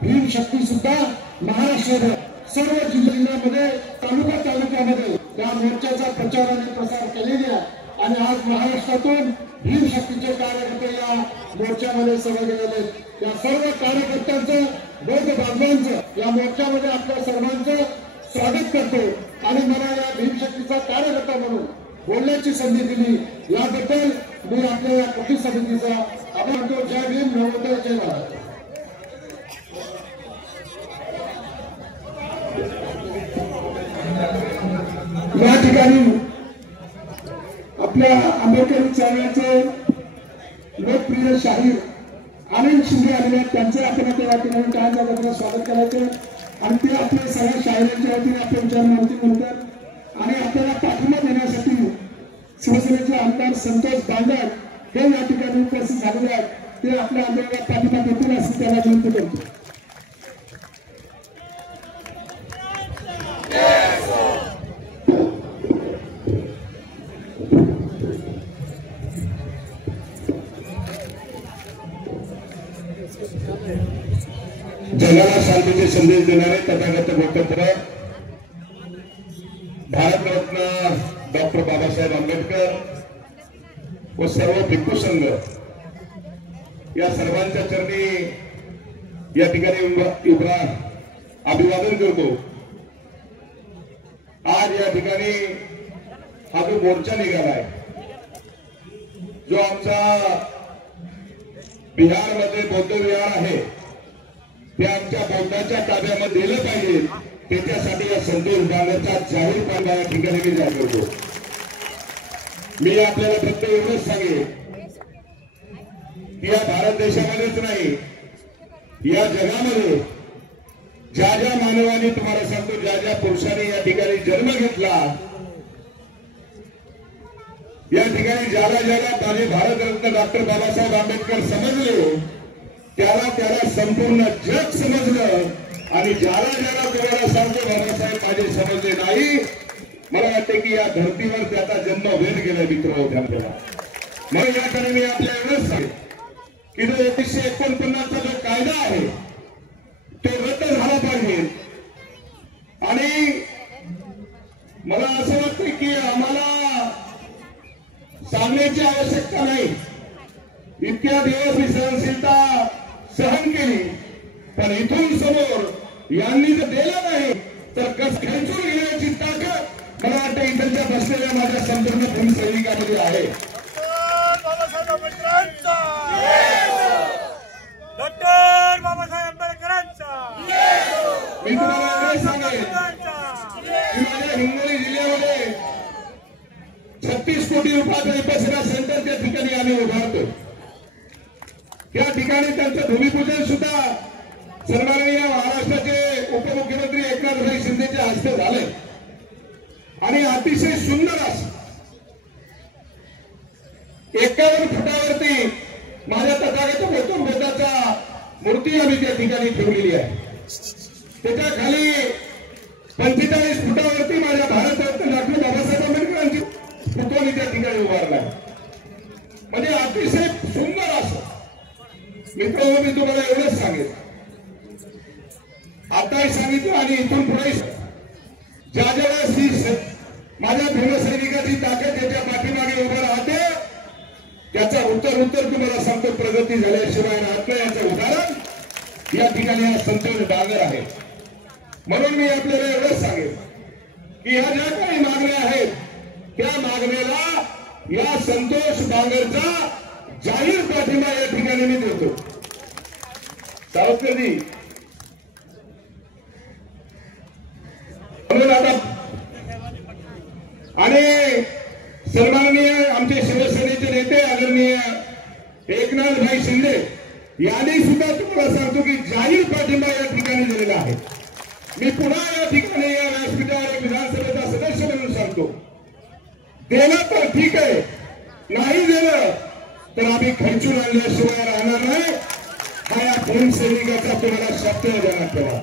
भीमशक्ती सुद्धा महाराष्ट्रात सर्व जिल्ह्यांमध्ये तालुक्यामध्ये त्या मोर्चाचा प्रचार आणि प्रसार केलेला आहे आणि आज महाराष्ट्रातून भीमशक्तीचे कार्यकर्ते या मोर्चामध्ये सहभागी झाले. त्या सर्व कार्यकर्त्यांचं बौद्ध बांधवांचं या मोर्चामध्ये आपल्या सर्वांचं स्वागत करतो आणि मला या भीमशक्तीचा कार्यकर्ता म्हणून बोलण्याची संधी दिली याबद्दल मी आपल्या या कृती समितीचा आभार मानतो. जय भीम, नमोदय, जय भारत. या ठिकाणी आपल्या आंबेडकरी चळवळीचे लोकप्रिय शाहीर आनंद शिंदे आलेले आहेत. त्यांचे आपण या ठिकाणी टाळ्यांच्या गजरात स्वागत करायचे आणि ते आपल्या सगळ्या शाहिरांच्या वतीने आपले विचार माहिती म्हणतात आणि आपल्याला पाठिंबा देण्यासाठी शिवसेनेचे आमदार संतोष बांगर हे या ठिकाणी उपस्थित झालेले आहेत. ते आपल्या आंदोलनात पाठिंबा देतील अशी त्याला विनंती करतो. जगाला शांतीचे संदेश देणारे तथागत गौतम भारतरत्न डॉक्टर बाबासाहेब आंबेडकर व सर्व भिक्खू संघ या सर्वांच्या चरणी या ठिकाणी अभिवादन करतो. आज या ठिकाणी हा जो मोर्चा निघालाय जो आमचा बिहारमध्ये बौद्ध विहार आहे ते आमच्या बौद्धाच्या ताब्यामध्ये दिलं पाहिजे. त्याच्यासाठी या संतोष बांगरचा जाहीर पाठिंबा या ठिकाणी मी जाहीर करतो. मी आपल्याला फक्त एवढंच सांगेन की या भारत देशामध्येच नाही या जगामध्ये ज्या ज्या मानवाने तुम्हाला सांगतो ज्या ज्या पुरुषांनी या ठिकाणी जन्म घेतला या ठिकाणी ज्याला ज्याला माझे भारतरत्न डॉक्टर बाबासाहेब आंबेडकर समजले त्याला संपूर्ण जग समजलं आणि ज्याला ज्याला तुम्हाला सांगतो बाबासाहेब माझे समजले नाही मला वाटते की या धर्तीवर त्याचा जन्म व्यर्थ गेला मित्र होता. म्हणून या ठिकाणी मी आपल्या एवढंच सांगेन की जो 1949चा जो कायदा आहे तो रद्द झाला पाहिजे. आणि मला असं वाटतं की आम्हाला सांगण्याची आवश्यकता नाही. इतक्या दिवस ही सहनशीलता सहन केली, पण इथून समोर यांनी जर दिलं नाही तर कस खेचून घेण्याची ताकद मला वाटतं इथल्या बसलेल्या माझ्या संपूर्ण भूमी सैनिकांमध्ये आहे. डॉक्टर बाबासाहेब आंबेडकरांचा मी तुम्हाला एवढं सांगेन की माझ्या हिंगोली जिल्ह्यामध्ये 36 कोटी रुपयाचं विपसना सेंटर त्या ठिकाणी आम्ही उभारतो. त्या ठिकाणी त्यांचं भूमिपूजन सुद्धा सन्माननीय महाराष्ट्राचे उपमुख्यमंत्री एकनाथ शिंदेच्या हस्ते झाले आणि अतिशय सुंदर असं 51 फुटावरती माझ्या तथागत गौतम बुद्धाचा मूर्ती आम्ही त्या ठिकाणी ठेवलेली आहे. त्याच्या खाली 45 फुटावरती माझ्या भारतरत्न डॉक्टर बाबासाहेब आंबेडकरांची पुतळा त्या ठिकाणी उभारला आहे. म्हणजे अतिशय सुंदर असं. मित्रांनो, मी तुम्हाला एवढंच सांगेन, आताही सांगितलं आणि इथून पुढे ज्या वेळेस ही माझ्या भीमसैनिकाची ताकद त्याच्या पाठीमागे उभं राहते त्याचा उत्तर तुम्हाला सांगतो, प्रगती झाल्याशिवाय राहत नाही याचं उदाहरण या ठिकाणी हा संतोष डांगर आहे. म्हणून मी आपल्याला एवढंच सांगेन की ह्या ज्या काही मागण्या आहेत त्या मागण्याला या संतोष डांगरचा जाहीर पाठिंबा या ठिकाणी मी देतो. सावरकरजी, म्हणून आता आणि सन्माननीय आमचे शिवसेनेचे नेते आदरणीय एकनाथभाई शिंदे यांनी सुद्धा तुम्हाला सांगतो की जाहीर पाठिंबा या ठिकाणी दिलेला आहे. मी पुन्हा या ठिकाणी या व्यासपीठावर एक विधानसभेचा सदस्य म्हणून सांगतो, दिलं तर ठीक आहे, नाही दिलं तर आम्ही खर्चून आणल्याशिवाय राहणार नाही. हा या भीमसैनिकाचा तुम्हाला शब्द देण्यात ठेवा.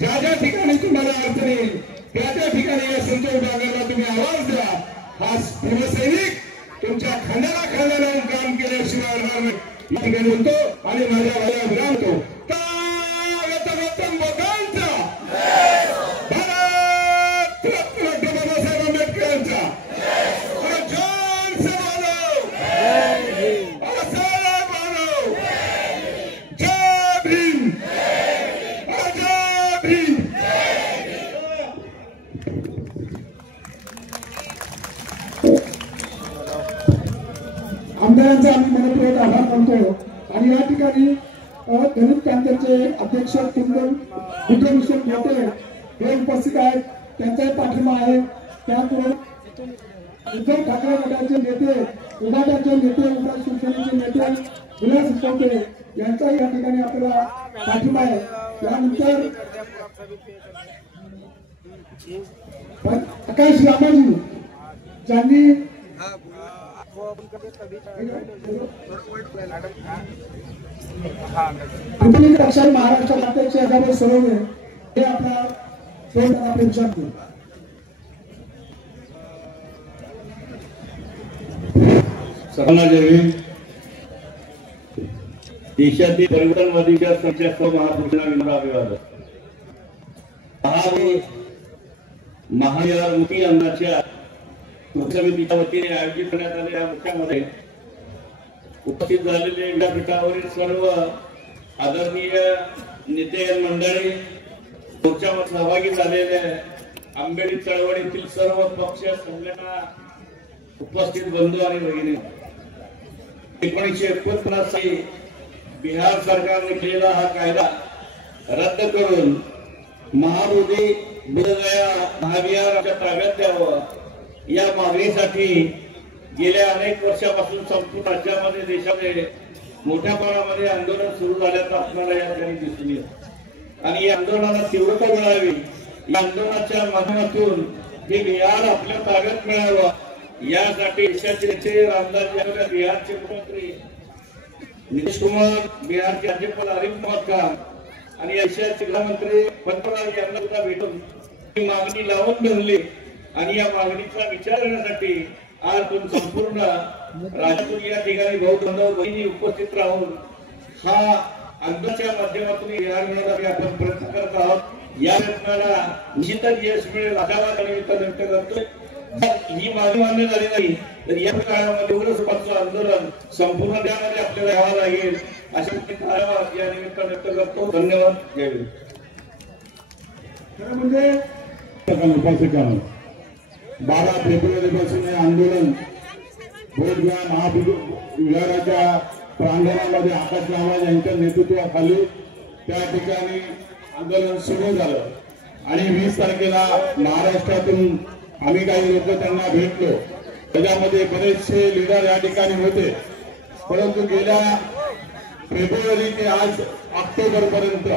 ज्या ज्या ठिकाणी तुम्हाला अडचण येईल त्या त्या ठिकाणी या संतोष डांगरला तुम्ही आवाज द्या. हा भीमसैनिक तुमच्या खांद्याला खांदा लावून काम केल्याशिवाय राहणार नाही या ठिकाणी म्हणतो आणि माझ्या भावाला विरामतो. भारतरत्न डॉक्टर बाबासाहेब आंबेडकरांचा आमदारांचा आम्ही मनपूर्वक आभार मानतो. आणि या ठिकाणी दलित कॅन्सरचे अध्यक्ष कुंदन बुद्धभूषण मोटे हे उपस्थित आहेत, त्यांचाही पाठिंबा आहे. त्याचबरोबर उद्धव ठाकरे गटाचे नेते, उभाटाचे नेते, उभा शिवसेनेचे नेते विलास कोटे यांचाही या ठिकाणी आपल्याला पाठिंबा आहे. त्यानंतर आकाश रामाजी ज्यांनी पिंपरी पक्षाने महाराष्ट्र राज्याचे अध्यक्ष सरवले हे आपला अपेक्षा करतो. सर्वांना जय भीम. देशातील परिवर्तनवादीच्या संख्यासह महापुरुषांना विनम्र अभिवादन. महामुखी अंगाच्या समितीच्या वतीने आयोजित करण्यात आलेल्या मोर्चामध्ये उपस्थित झालेले विद्यापीठावरील सर्व आदरणीय नेते मंडळी, मोर्चावर सहभागी झालेले आंबेडकर चळवळीतील सर्व पक्ष संघटना, उपस्थित बंधू आणि भगिनी, 1949 साली बिहार सरकारने केलेला हा कायदा रद्द करून महाबोधी बोधगया महाविहाराच्या ताब्यात द्यावं या मागणीसाठी गेल्या अनेक वर्षापासून संपूर्ण राज्यामध्ये, देशामध्ये मोठ्या प्रमाणामध्ये आंदोलन सुरू झाल्याचं आपल्याला या ठिकाणी दिसून येतं. आणि या आंदोलनाला तीव्रता मिळावी, या आंदोलनाच्या माध्यमातून हे बिहार आपल्या ताब्यात मिळावं यासाठी देशाचे नेते रामदास, बिहारचे मुख्यमंत्री नितीश कुमार, बिहारचे राज्यपाल आरिफ मोहम्मद खान आणि देशाचे गृहमंत्री पंतप्रधान यांना सुद्धा भेटून ही मागणी लावून धरली. आणि या मागणीचा विचार करण्यासाठी आज संपूर्ण राज्यातून या ठिकाणी बहुत बंधूंनी उपस्थित राहून हा आंदोलनाच्या माध्यमातून यश मिळवण्यासाठी आपण प्रयत्न करत आहोत। या प्रयत्नाला निश्चितच यश मिळेल अशा निमित्त व्यक्त करतोय। ही मान्य झाली नाही तर या काळामध्ये उग्रस्वरूपाचं आंदोलन संपूर्ण देशामध्ये आपल्याला यावं लागेल अशा या निमित्त व्यक्त करतो। धन्यवाद। जय हिंद। खरं म्हणजे उपासकांना 12 फेब्रुवारीपासून हे आंदोलन बोधगया महाविद्यालयाच्या प्रांगणामध्ये आकाश रावळ यांच्या नेतृत्वाखाली त्या ठिकाणी आंदोलन सुरू झालं आणि 20 तारखेला महाराष्ट्रातून आम्ही काही लोक त्यांना भेटलो। त्याच्यामध्ये बरेचसे लीडर या ठिकाणी होते, परंतु गेल्या फेब्रुवारी ते आज ऑक्टोबर पर्यंत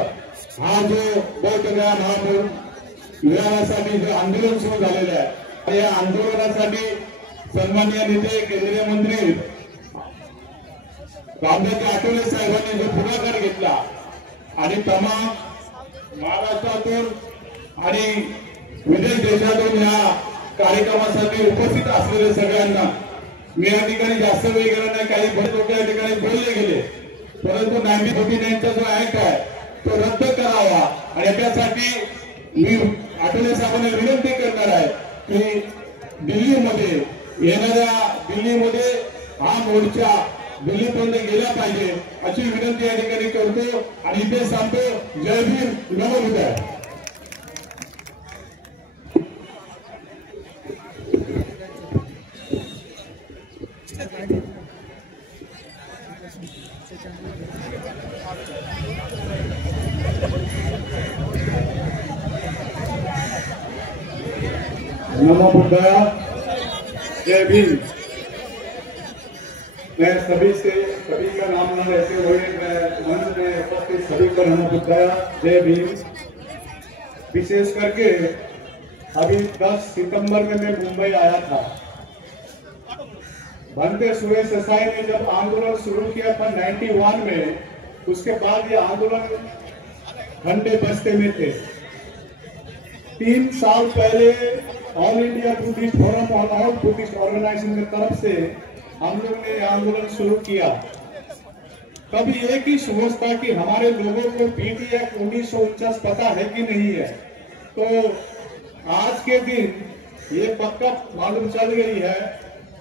हा जो बोधगया महाविद्यालयासाठी जो आंदोलन सुरू झालेलं आहे या आंदोलनासाठी सन्माननीय नेते केंद्रीय मंत्री रामदास आठवले साहेबांनी जो पुढाकार घेतला आणि तमाम महाराष्ट्रातून आणि विदेश देशातून या कार्यक्रमासाठी उपस्थित असलेल्या सगळ्यांना मी या ठिकाणी जास्त वेळ गेला नाही, काही बरेच लोक या ठिकाणी बोलले गेले, परंतु 1949चा जो ऍक्ट आहे तो रद्द करावा आणि त्यासाठी मी आठवले साहेबांना विनंती करणार आहे की दिल्लीमध्ये हा मोर्चा दिल्लीपर्यंत गेला पाहिजे अशी विनंती या ठिकाणी करतो आणि इथे सांगतो जय भीम नमोबुद्धाय। नमो बुद्धाय, जय भीम। मैं सभी का नाम न लेते हुए मैं मंच में उपस्थित सभी को नमो बुद्धाय, जय भीम। विशेष करके अभी 10 सितंबर में मैं मुंबई आया था। भंते सुरेश देसाई ने जब आंदोलन शुरू किया था 91 में, उसके बाद ये आंदोलन घंटे बस्ते में थे। 3 साल पहले ऑल इंडिया बुद्धिस्ट फोरम और ऑल बुद्धिस्ट ऑर्गेनाइजेशन की तरफ से हम लोग ने आंदोलन शुरू किया। तब एक ही सोच था कि हमारे लोगों को बीटी एक्ट 1949 पता है कि नहीं है, तो आज के दिन ये पक्का मालूम चल गई है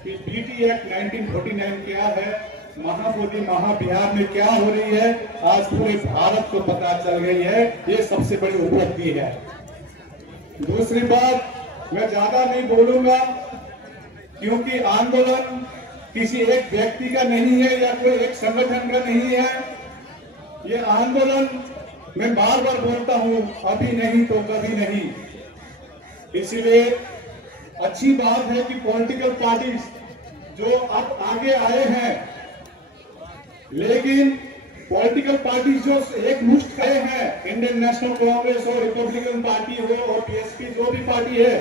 कि बीटी एक्ट 1949 क्या है, महाबोधि महाबिहार में क्या हो रही है, आज पूरे भारत को पता चल गई है। ये सबसे बड़ी उपलब्धि है। दूसरी बात, मैं ज्यादा नहीं बोलूंगा क्योंकि आंदोलन किसी एक व्यक्ति का नहीं है या कोई एक संगठन का नहीं है। ये आंदोलन मैं बार बार बोलता हूं, अभी नहीं तो कभी नहीं। इसलिए अच्छी बात है कि पॉलिटिकल पार्टीज जो अब आगे आए हैं, लेकिन पॉलिटिकल पार्टीज जो एक मुश्त गए हैं, इंडियन नेशनल कांग्रेस हो, रिपब्लिकन पार्टी हो और पीएसपी जो भी पार्टी है,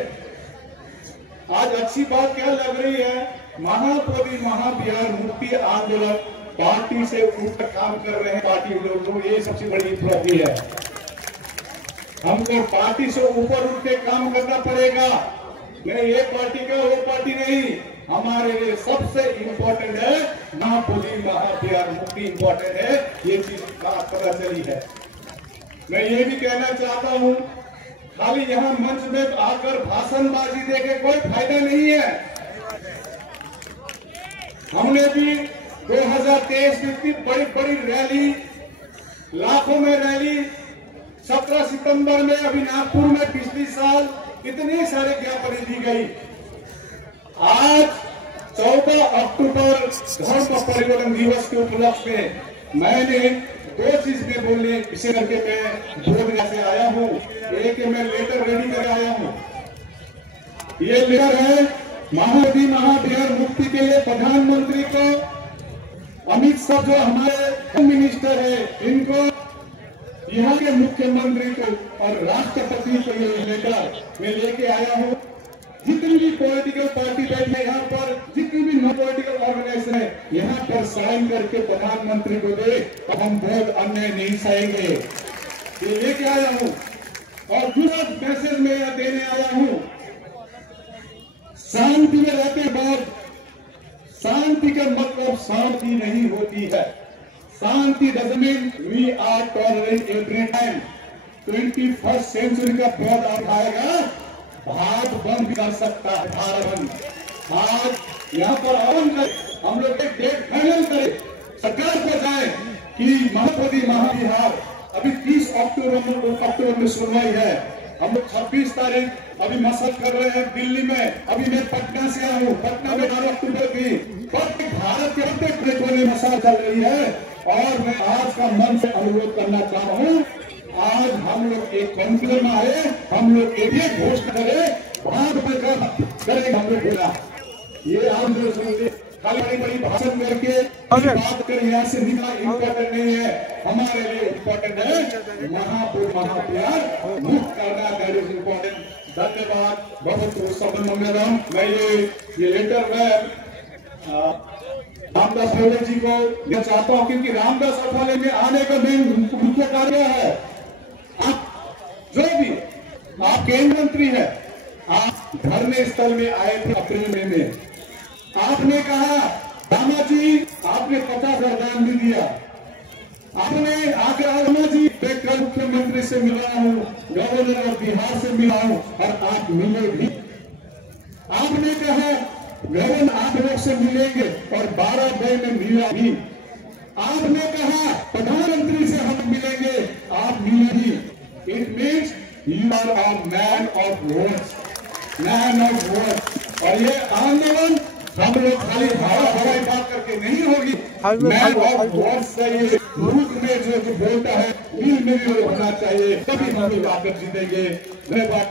आज अच्छी बात क्या लग रही है, महाबोधि महाबिहार मुक्ति आंदोलन पार्टी से ऊपर काम कर रहे हैं पार्टी लोग, ये सबसे बड़ी उपलब्धि है। हमको पार्टी से ऊपर उठ के काम करना पड़ेगा। मैं ये पार्टी का वो पार्टी नहीं, हमारे लिए सबसे इम्पोर्टेंट है महाबोधि महाबिहार मुक्ति इम्पोर्टेंट है। ये चीज पता चली है। मैं ये भी कहना चाहता हूँ, खाली यहाँ मंच में आकर भाषणबाजी देके कोई फायदा नहीं है। हमने भी 2023 में इतनी बड़ी बड़ी रैली, लाखों में रैली, 17 सितंबर में अभी नागपुर में पिछले साल इतने सारे ज्ञापन दी गई। आज 14 अक्टूबर धर्म परिवर्तन दिवस के उपलक्ष्य में मैंने 2 चीज में बोलने इसे करके मैं बोलने से आया हूँ। एक मैं लेटर रेडी कर आया हूँ। ये लेटर है महाबोधि महाबिहार मुक्ति के लिए प्रधानमंत्री को, अमित शाह जो हमारे होम मिनिस्टर है, इनको, यहाँ के मुख्यमंत्री को और राष्ट्रपति को ये लेटर मैं लेके आया हूँ। जितनी भी पॉलिटिकल पार्टी बैठे यहाँ पर, जितनी भी नॉन पॉलिटिकल ऑर्गेनाइजेशन है, यहाँ पर साइन करके प्रधानमंत्री को दे, तो हम बहुत अन्याय नहीं सहेंगे। ये लेके आया हूँ। और दूसरा मैसेज मैं देने आया हूँ, शांति में रहते बाद शांति का मतलब शांति नहीं होती है। शांति doesn't mean we are tolerant every time. 21st century का बहुत आएगा, भारत बंद भी कर सकता है। भारत बंद आज यहाँ पर आह्वान करें, हम लोग एक डेट फाइनल करें, सरकार को जाए कि महापौरी महाविहार अभी 30 अक्टूबर में सुनवाई है। हम लोग 26 तारीख अभी मसद कर रहे हैं दिल्ली में। अभी मैं पटना से आया हूँ, पटना में 12 अक्टूबर की भारत के प्रत्येक प्लेटों में मसद चल रही है। और मैं आज का मन से अनुरोध करना चाहता हूँ, आज हम लोग एक कॉन्फ्रेंस में आए, हम लोग एक घोषणा करें, भारत करेंगे हम लोग बोला। ये आम लोग समझिए, खाली बड़ी बड़ी भाषण करके बात कर यहाँ से निकला इम्पोर्टेंट नहीं है। हमारे लिए इम्पोर्टेंट है महाप्यार मुक्त करना, दैट इज इम्पोर्टेंट। धन्यवाद, बहुत सब मंगलम। मैं ये लेटर में रामदास अठावले जी को मैं चाहता हूँ, क्योंकि रामदास अठावले में आने का मेन मुख्य कार्य है, आप जो भी आप केंद्र मंत्री है, आप धरने स्थल में आए थे अप्रैल में, आपने कहा रामा जी आपने 50,000 दान भी दिया। आपने आकर रामा जी मैं कल मुख्यमंत्री से मिला हूँ, गवर्नर ऑफ बिहार से मिला हूँ और आप मिले भी। आपने कहा गवर्नर आप लोग से मिलेंगे और 12 मई में मिला भी। आपने कहा प्रधानमंत्री से हम मिलेंगे, आप मिले भी। It means you are a man of words, man of words. और ये आंदोलन हम लोग खाली हवाई बात करके नहीं होगी, मैन ऑफ वर्ड्स चाहिए। रूप में जो बोलता है दिल में भी होना चाहिए, तभी हम लोग आकर जीतेंगे। धन्यवाद।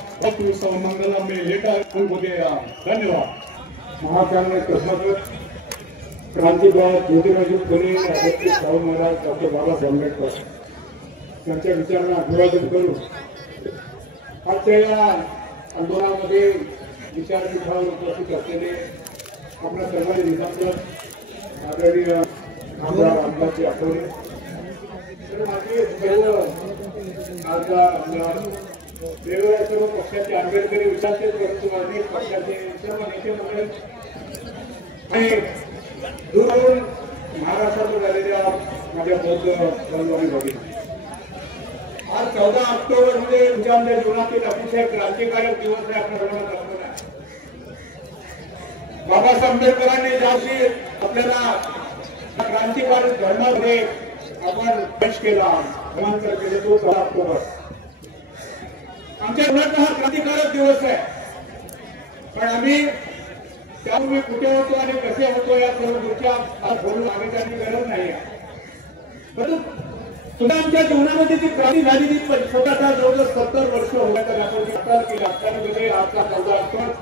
मंगलम में लेटर हो गया। धन्यवाद। महाकाल क्रांतिकारक ज्योतिराव फुले, शाहू महाराज, डॉक्टर बाबासाहेब आंबेडकर त्यांच्या विचारांना अभिवादन करून आजच्या या आंदोलनामध्ये विचारपीठावर उपस्थित असलेले आपल्या सर्वांचे निमंत्रण आदरणीय आमदार रामदासजी आठवले, माझे सर्व खासदार आमदार, वेगवेगळ्या सर्व पक्षाचे आंबेडकरी विचारचे अनेक पक्षाचे सर्व नेते मंडळी आणि दूरवरून महाराष्ट्रातून आलेल्या माझ्या बौद्ध बंधू आणि भगिनी, आज 14 ऑक्टोबर मध्ये तुमच्या जीवनातील अतिशय क्रांतिकारक दिवस आहे. आपल्या सर्वांना दाखवला बाबासाहेब आंबेडकरांनी ज्याशी आपल्याला क्रांतिकारक धर्मामध्ये आपण प्रवेश केला, धर्मांतर केले, तो 14 ऑक्टोबर आमच्या जीवनाचा हा क्रांतिकारक दिवस आहे. पण आम्ही त्यापूर्वी कुठे होतो आणि कसे होतो या सर्व गोष्टी बोलून सांगण्याची गरज नाही आहे. परंतु आमच्या जीवनामध्ये जी क्रांती झाली ती स्वतःचा जवळजवळ 70 वर्ष होण्याचा आपण विचार केला असताना आजचा 14 ऑक्टोबर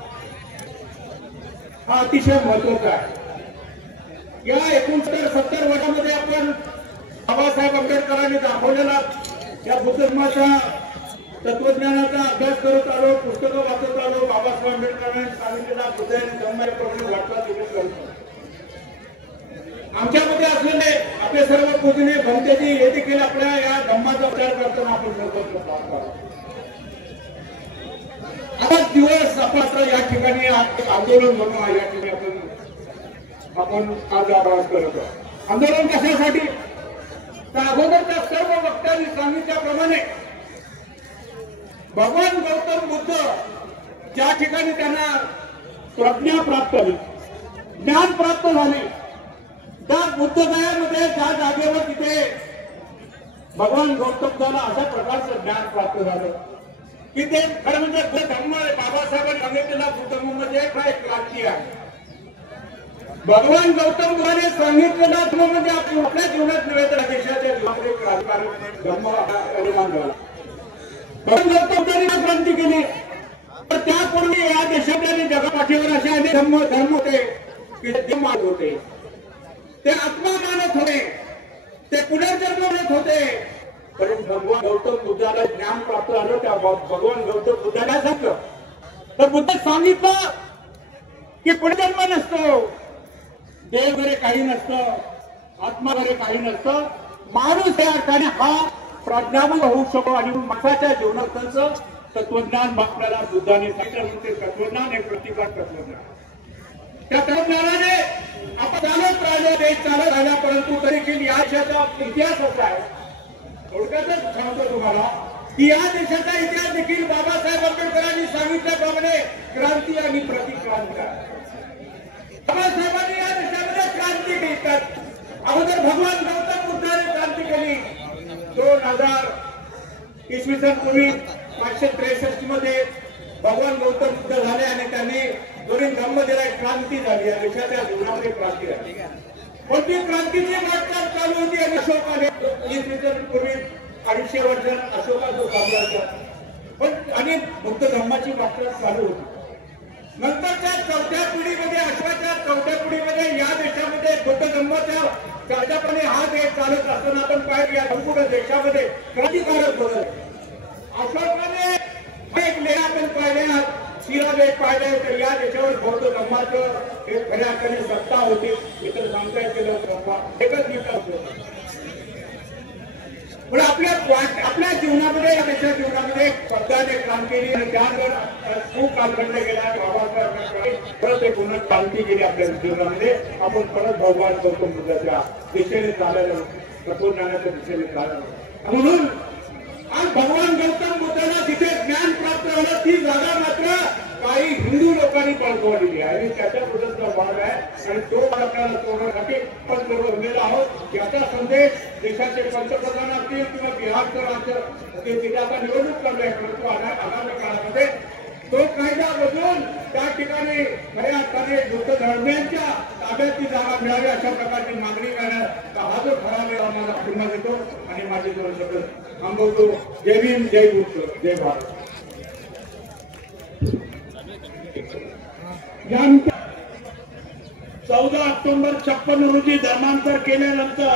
हा अतिशय महत्वाचा आहे. या 69-70 वर्षामध्ये आपण बाबासाहेब आंबेडकरांनी दाखवलेला या बुद्ध धर्माचा तत्वज्ञानाचा अभ्यास करत आलो, पुस्तकं वाचत आलो, बाबासाहेब आंबेडकरांनी सांगितलेला बुद्ध आणि धर्माप्रमाणे वाटला करतो. आमच्यामध्ये असलेले आपले सर्व पूजनीय भंतेजी हे देखील आपल्या या धम्माचा विचार करताना आपण करतो. आज दिवस आपण या ठिकाणी आंदोलन म्हणून या ठिकाणी आपण आज आवाज करतो. आंदोलन कशासाठी? तर अगोदरच्या सर्व वक्त्यांनी सांगितल्याप्रमाणे भगवान गौतम बुद्ध ज्या ठिकाणी त्यांना प्रज्ञा प्राप्त झाली, ज्ञान प्राप्त झाले, त्या बुद्धगयामध्ये ज्या जागेवर तिथे भगवान गौतमला अशा प्रकारचं ज्ञान प्राप्त झालं की ते खरं म्हणजे धर्म बाबासाहेबांनी सांगितलेला बुद्ध म्हणजे एक क्रांती आहे. भगवान गौतम बुद्धाने सांगितलेला धर्म म्हणजे आपल्या जीवनात नव्हे तर देशाच्या जीवनामध्ये क्रांतिकारक धर्म निर्माण झाला. भगवान गौतम बुद्धाने क्रांती केली, तर त्यापूर्वी या देशातल्या जगपाठीवर असे अनेक धर्म होते की ते मानत होते, ते आत्मा मानत होते, ते पुनर्जन्म मानत होते. परंतु भगवान गौतम बुद्धाला ज्ञान प्राप्त झालं. त्या भगवान गौतम बुद्धाला सांगितलं, तर बुद्ध सांगितलं की पुनर्जन्म नसतो, देव वगैरे काही नसतं, आत्मा वगैरे काही नसतं, माणूस या अर्थाने हा प्रज्ञामय होऊ शकतो. आणि माणसाच्या जीवनाचं तत्वज्ञान आपल्याला बुद्धाने सांगितलं. ते तत्वज्ञान एक प्रतिकार तत्वज्ञान. त्या तंत्रज्ञानाने आपण चालत राहिलो, देश चालत राहिला, परंतु तरी या देशाचा इतिहास असा आहे, थोडक्यातच सांगतो तुम्हाला की या देशाचा इतिहास देखील बाबासाहेब आंबेडकरांनी सांगितल्याप्रमाणे क्रांती आणि प्रतिक्रांती आहे. बाबासाहेबांनी या देशामध्ये क्रांती केली. अगोदर भगवान गौतम बुद्धाने क्रांती केली 2000 इसवी सन पूर्वी 563 मध्ये भगवान गौतम बुद्ध झाले आणि त्यांनी दोन्ही धर्म दिला, क्रांती झाली. या देशाच्या जीवनामध्ये क्रांती झाली. पण ती क्रांतीची वाटचाल चालू होती आणि अशोकाने इसवी सन पूर्वी 250 वर्ष अशोका जो साम्राज्य पण आणि बुद्ध धर्माची वाटचाल चालू होती. नंतरच्या 4थ्या पिढीमध्ये, अशोकाच्या 4थ्या पिढीमध्ये या देशामध्ये बुद्ध धर्माच्या त्याच्यापणे हा देश चालत असताना आपण पाहिजे या संपूर्ण देशामध्ये क्रांतिकारक बदल. अशोकाने एक लेख आपण पाहिल्या, शिलालेख पाहिले तर या देशावर बौद्ध धर्माचं एक खऱ्या अर्थाने सत्ता होती. इतर सांगता येतील एकच विकास होता. पण आपल्या जीवनामध्ये, या देशाच्या जीवनामध्ये पद्धाने क्रांती केली आणि त्यानंतर खूप कालखंड गेला. बाबासाहेब परत एक पुन्हा क्रांती केली आपल्या जीवनामध्ये. आपण परत भगवान गौतम बुद्धाच्या दिशेने चालायला, तत्वज्ञानाच्या दिशेने चालायला. म्हणून आज भगवान गौतम बुद्धांना जिथे ज्ञान प्राप्त झालं ती जागा मात्र काही हिंदू लोकांनी पळकवलेली आहे आणि त्याच्याबद्दलचा भाग आहे आणि तो आपल्याला तोडण्यासाठी आपण जमलेला आहोत. याचा संदेश देशाचे पंतप्रधान असतील किंवा बिहारचं राज्य तिथे आता निवडणूक करणे, परंतु आगामी काळामध्ये तो कायदा बदलून त्या ठिकाणी खऱ्या अर्थाने बुद्ध धर्मियांच्या ताब्यात ती जागा मिळावी अशा प्रकारची मागणी करण्यात हा जो ठराव आम्हाला पुन्हा देतो आणि माझे दोन शब्द थांबवतो. जय भीम, जय बुद्ध, जय भारत. यानंतर 14 ऑक्टोबर 56 रोजी धर्मांतर केल्यानंतर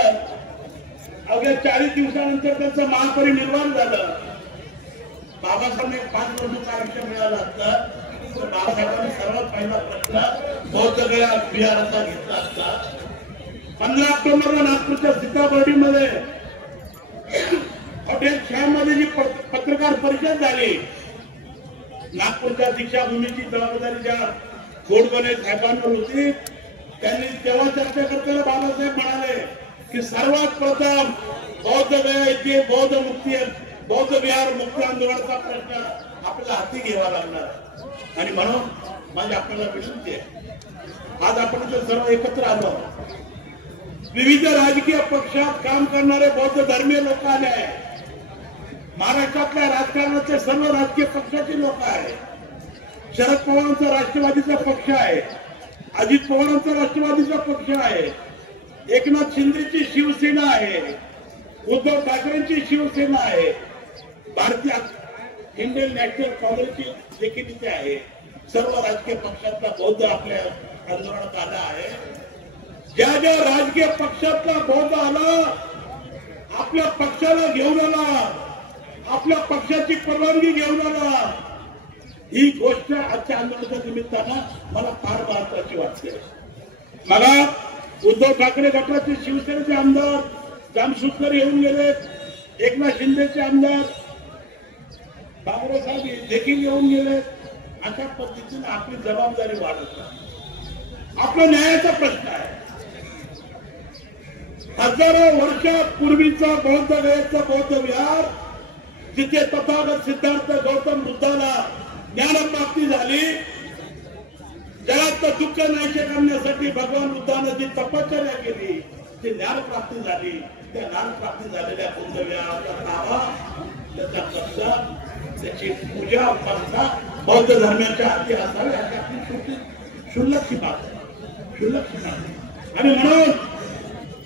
अवघ्या 40 दिवसानंतर त्यांचं महापरिनिर्वाण झालं. बाबासाहेबांना 5 वर्षाचं आयुष्य मिळालं असतं तर बाबासाहेबांनी सर्वात पहिला प्रश्न बौद्धगया बिहारचा घेतला असता. 15 ऑक्टोबरला नागपूरच्या सीताबर्डीमध्ये हॉटेल श्याममध्ये जी पत्रकार परिषद झाली, नागपूरच्या दीक्षाभूमीची जबाबदारी ज्या गोडबोले साहेबांवर होती, त्यांनी तेव्हा चर्चा करताना बाबासाहेब म्हणाले की सर्वात प्रथम बौद्ध गया इथे बौद्ध विहार मुक्ती आंदोलनाचा प्रश्न आपल्याला हाती घ्यावा लागणार आणि म्हणून माझी आपल्याला विनंती आहे, आज आपण इथे सर्व एकत्र आलो. विविध राजकीय पक्षात काम करणारे बौद्ध धर्मीय लोक आले आहेत. महाराष्ट्रातल्या राजकारणाचे सर्व राजकीय पक्षाचे लोक आहेत. शरद पवारांचा राष्ट्रवादीचा पक्ष आहे, अजित पवारांचा राष्ट्रवादीचा पक्ष आहे, एकनाथ शिंदेची शिवसेना आहे, उद्धव ठाकरेंची शिवसेना आहे, भारतीय इंडियन नॅशनल काँग्रेसची देखील इथे आहे. सर्व राजकीय पक्षातला बौद्ध आपल्या आंदोलनात आला आहे. ज्या ज्या राजकीय पक्षातला बौद्ध आला, आपल्या पक्षाला घेऊन आला, आपल्या पक्षाची परवानगी घेऊन आला, ही गोष्ट आजच्या आंदोलनाच्या निमित्तानं मला फार महत्वाची वाटते. मला उद्धव ठाकरे गटाचे शिवसेनेचे आमदार जामसुदकर येऊन गेले, एकनाथ शिंदेचे आमदार बाबुराव साहेब देखील येऊन गेले. अशा पद्धतीने आपली जबाबदारी वाढत आहे. आपला न्यायाचा प्रश्न आहे. हजारो वर्षापूर्वीचा बौद्ध गयाचा बौद्ध विहार जिथे तथागत सिद्धार्थ गौतम बुद्धाला ज्ञानप्राप्ती झाली, जगातलं दुःख नाहीसे करण्यासाठी भगवान बुद्धाने जी तपश्चर्या केली ती ज्ञानप्राप्ती झाली. त्या ज्ञानप्राप्ती झालेल्या बुद्ध विहाराचा ताबा, त्याचा कब्जा, त्याची पूजा उपासना बौद्ध धर्माच्या हाती असावी अशी आपली क्षुल्लकची बात आहे. आणि म्हणून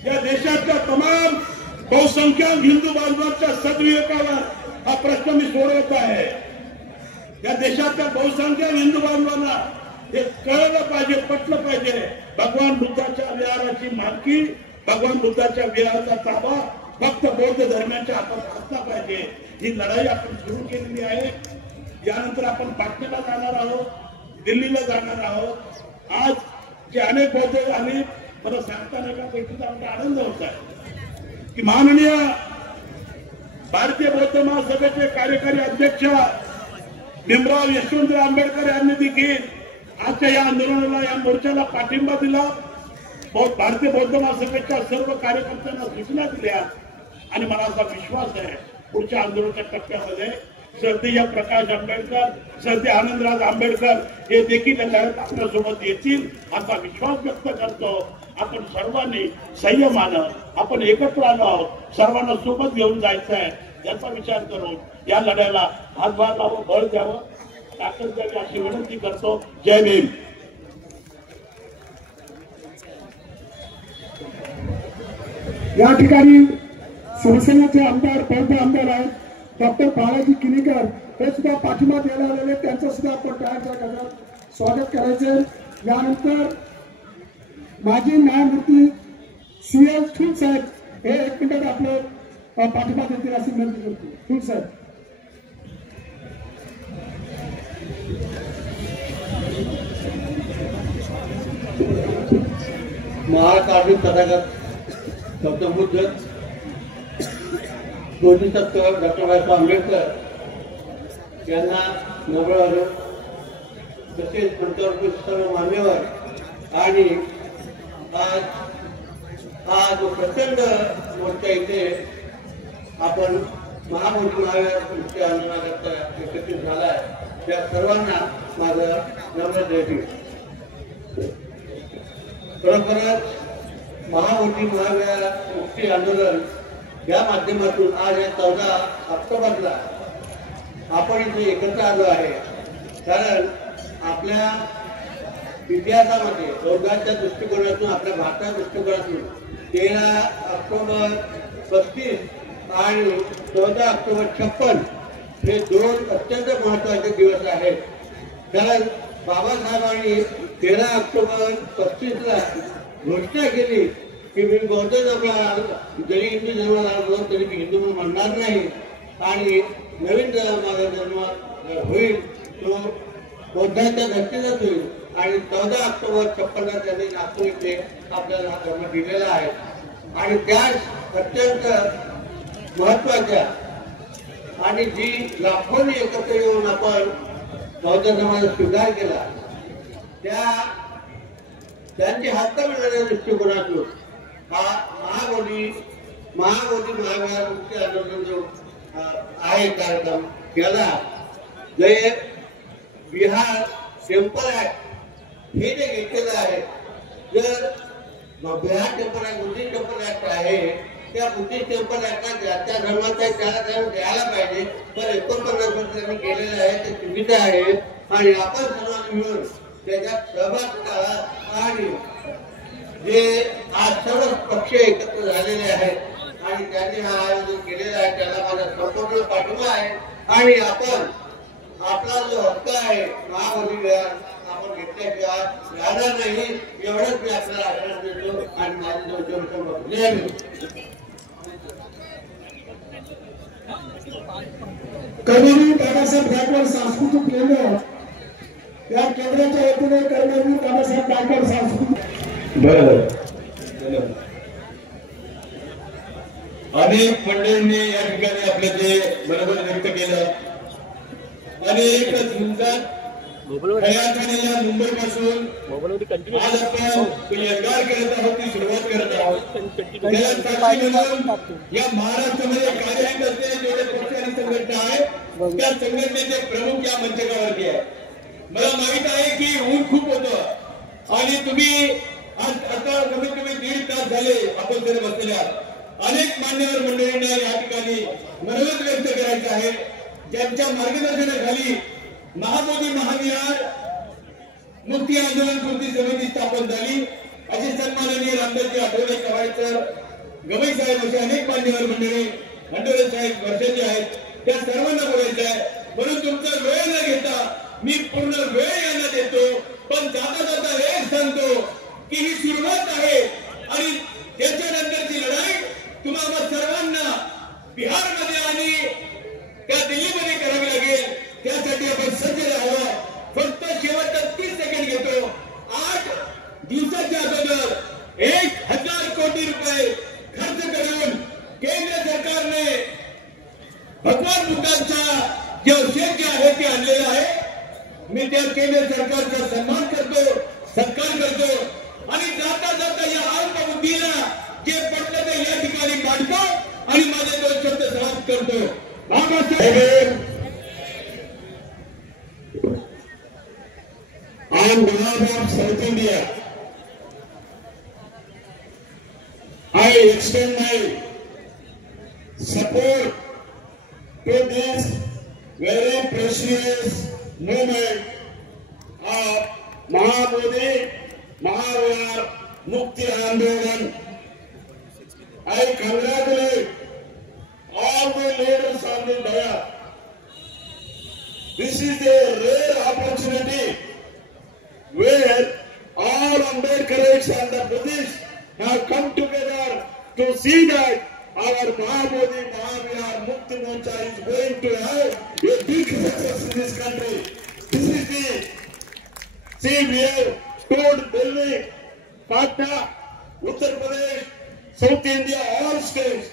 या देशाच्या तमाम बहुसंख्याक हिंदू बांधवांच्या सद्विवेकावर हा प्रश्न मी सोडवत आहे. या देशाच्या बहुसंख्याक हिंदू बांधवांना हे कळलं पाहिजे, पटलं पाहिजे. भगवान बुद्धाच्या विहाराची मालकी, भगवान बुद्धाच्या विहाराचा ताबा फक्त बौद्ध धर्माच्या हातात असला पाहिजे. ही लढाई आपण सुरू केलेली आहे. यानंतर आपण पाटण्याला जाणार आहोत, दिल्लीला जाणार आहोत. आज जे अनेक बौद्ध आले मला सांगताना एका गोष्टीचा आमचा आनंद होत आहे की माननीय भारतीय बौद्ध महासभेचे कार्यकारी अध्यक्ष भीमराव यशवंतराव आंबेडकर यांनी देखील आजच्या या आंदोलनाला, या मोर्चाला पाठिंबा दिला. भारतीय बौद्ध महासभेच्या सर्व कार्यकर्त्यांना सूचना दिल्या आणि मला असा विश्वास आहे पुढच्या आंदोलनाच्या टप्प्यामध्ये श्रद्धेय प्रकाश आंबेडकर, श्रद्धेय आनंदराज आंबेडकर हे देखील या लढ्यात आपल्यासोबत येतील असा विश्वास व्यक्त करतो. आपण सर्वांनी संयमानं, आपण एकत्र आलो आहोत, सर्वांना सोबत घेऊन जायचं आहे याचा विचार करून या लढ्याला हातभार लावून बळ द्यावं, ताकद द्यावी अशी विनंती करतो. जय भीम. या ठिकाणी शिवसेनेचे आमदार, बौद्ध आमदार आहेत डॉक्टर बाळाजी किनीकर, हे सुद्धा पाठिंबा द्यायला आलेले, त्यांचं सुद्धा आपण टाळ्यांच्या गजरात स्वागत करायचं. यानंतर माजी न्यायमूर्ती CS थूल साहेब हे 1 मिनिटात आपलं पाठिंबा देतील अशी विनंती करतो. थूल साहेब. महाराष्ट्र तथागत गौतम बुद्ध, बोधिसत्व डॉक्टर बाबासाहेब आंबेडकर यांना नम्र तसेच पंतप्रधान सर्व मान्यवर आणि आज हा जो प्रचंड मोर्चा इथे आपण महामोठी महाविद्यालय आंदोलनाकरता एकत्रित झाला आहे त्या सर्वांना माझं नम्र जय भीम. खरोखरच महामोठी महाविद्यालय मुक्ती आंदोलन या माध्यमातून आज या 14 ऑक्टोबरला आपण इथे एकत्र आलो आहे. कारण आपल्या इतिहासामध्ये बौद्धांच्या दृष्टिकोनातून, आपल्या भारताच्या दृष्टिकोनातून 13 ऑक्टोबर 35 आणि 14 ऑक्टोबर 56 हे 2 अत्यंत महत्त्वाचे दिवस आहेत. कारण बाबासाहेबांनी 13 ऑक्टोबर 35ला घोषणा केली की मी बौद्ध जन्माला, जरी हिंदू जन्माला आलो तरी मी हिंदू म्हणून म्हणणार नाही आणि नवीन माझा जन्म होईल तो बौद्धांच्या धर्तीचाच होईल. आणि 14 ऑक्टोबर 56ला त्यांनी नागपूर इथे आपल्याला हा धर्म दिलेला आहे. आणि त्याच अत्यंत महत्वाच्या आणि जी लाखोंनी एकत्र येऊन आपण बौद्ध धर्माचा स्वीकार केला त्यांची हक्क मिळण्याच्या दृष्टिकोनातून हा महामोठी महाविद्यालय मुक्ती आंदोलन जो आहे कार्यक्रम केला. जे बिहार टेम्पल ऍक्ट हे जे घेतलेलं आहे, जर Bihar temple act Buddhist temple act आहे, त्या बुद्धिस्ट टेम्पल ऍक्टला ज्या धर्माचा त्याला द्यायला पाहिजे, पण 49 वर्ष त्यांनी केलेलं आहे ते चुकीचं आहे. आणि आपण सर्वांनी मिळून त्याच्यात सहभाग करा. आणि जे आज सर्व पक्ष एकत्र झालेले आहेत आणि त्यांनी हा आयोजन केलेला आहे त्याला माझा संपूर्ण पाठिंबा आहे. आणि आपण आपला जो हक्क आहे महाविद्यालय आपण घेतल्याशिवाय राहणार नाही एवढंच मी आपल्याला आश्वासन देतो. आणि माझे कर्मवीर बाबासाहेब गायकवाड सांस्कृतिक केंद्र, या केंद्राच्या वतीने कर्मवीर बाबासाहेब गायकवाड सांस्कृतिक. बरोबर. अनेक मंडळींनी या ठिकाणी आपलं जे मनोबल व्यक्त केलं. अनेक दिवसात या मुंबई पासून आज आपण एल्गार करत आहोत, ती सुरुवात करत आहोत. या महाराष्ट्रामध्ये कार्यरत असलेले जेवढे पक्ष आणि संघटना आहे त्या संघटनेचे प्रमुख या मंचकावरती आहे. मला माहित आहे की ऊन खूप होतं आणि तुम्ही आता कमीत कमी 1.5 तास झाले आपण तरी बसलेले आहात. अनेक मान्यवर मंडळींना या ठिकाणी मनोगत व्यक्त करायचं आहे. ज्यांच्या मार्गदर्शनाखाली महामोठी महाविहार मुक्ती आंदोलन कृती समिती स्थापन झाली, असे सन्माननीय रामदासजी आठवले, कवायतर, गवई साहेब असे अनेक मान्यवर मंडळी, खंडोरे साहेब वर्षाचे आहेत, त्या सर्वांना बोलायचं आहे. म्हणून तुमचा वेळ न घेता मी पूर्ण वेळ यांना देतो. पण जाता जाता एक सांगतो की ही सुरुवात आहे आणि त्याच्यानंतरची लढाई तुम्हाला सर्वांना बिहारमध्ये आणि त्या दिल्लीमध्ये करावी लागेल. त्यासाठी आपण सज्ज राहावं. फक्त शेवटचा 30 सेकंड घेतो. 8 दिवसाच्या अगोदर 1000 कोटी रुपये खर्च करून केंद्र सरकारने भगवान बुद्धांचा जे अवशेष जे आहे ते आणलेलं आहे. मी त्या केंद्र सरकारचा सन्मान On behalf of South India, I extend my support to this very precious movement of Mahamodi Mahavihar Mukti Andolan. I congratulate all the leaders on the dais. This is a rare opportunity where all Ambedkarites and the Buddhists have come together to see that our Mahamodi Mahavihar Mukti Morcha is going to have a big success in this country. This is the, see, we have told Delhi, Patna, Uttar Pradesh, South India, all states.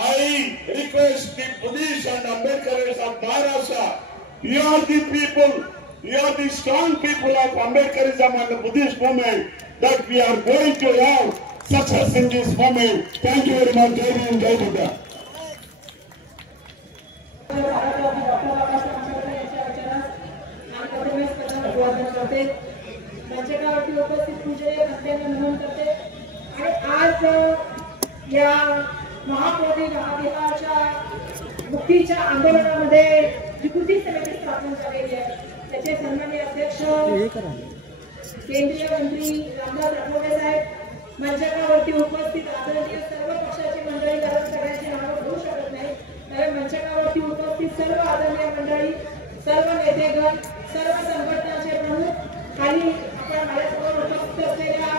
I request the Buddhists and Ambedkarites of Maharashtra, you are the people, you are the strong people of Ambedkarism and the Buddhist movement, that we are going to have success in this moment. Thank you very much. Jai Hind, Jai Buddha. आज या महाबोधी महाविहारच्या मुक्तीच्या आंदोलनामध्ये जी कृती समिती स्थापन झालेली आहे त्याचे सन्माननीय अध्यक्ष केंद्रीय मंत्री रामदास आठवले साहेब, मंचकावरती उपस्थित आदरणीय सर्व पक्षाची मंडळी, कारण सगळ्यांची नावं घेऊ शकत नाही, तर मंचकावरती उपस्थित सर्व आदरणीय मंडळी, सर्व नेतेगण, सर्व संघटनांचे प्रमुख, खाली आपल्या माझ्यासमोर उपस्थित असलेल्या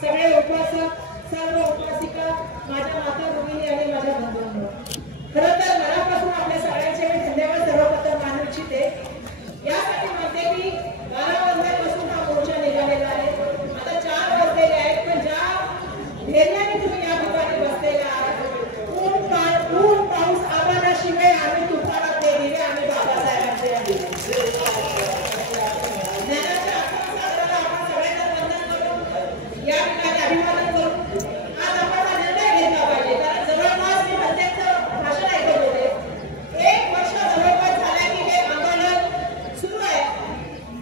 सगळे उपासक, सर्व उपासिका, माझ्या माता भगिनी आणि माझ्या बंधूंनो, खरं तर मनापासून आपल्या सगळ्यांचे मी धन्यवाद सर्वप्रथम मानू इच्छिते. यासाठी म्हणते की 12 वाजल्यापासून हा मोर्चा निघालेला आहे, आता 4 वाजलेले आहेत, पण ज्या धैर्याने तुम्ही या ठिकाणी बसलेला आहात, ऊन पाऊस आम्हालाशिवाय आम्ही तुफानात ते दिले, आम्ही बाबासाहेबांचे ज्ञानाच्या आत्मसाधनाला आपण सगळ्यांना वंदन करून या ठिकाणी अभिवादन करून आज आपण हा निर्णय घेतला पाहिजे. कारण जवळपास मी प्रत्येकचं भाषण ऐकत होते, 1 वर्ष जवळपास झालं की हे आंदोलन सुरू आहे,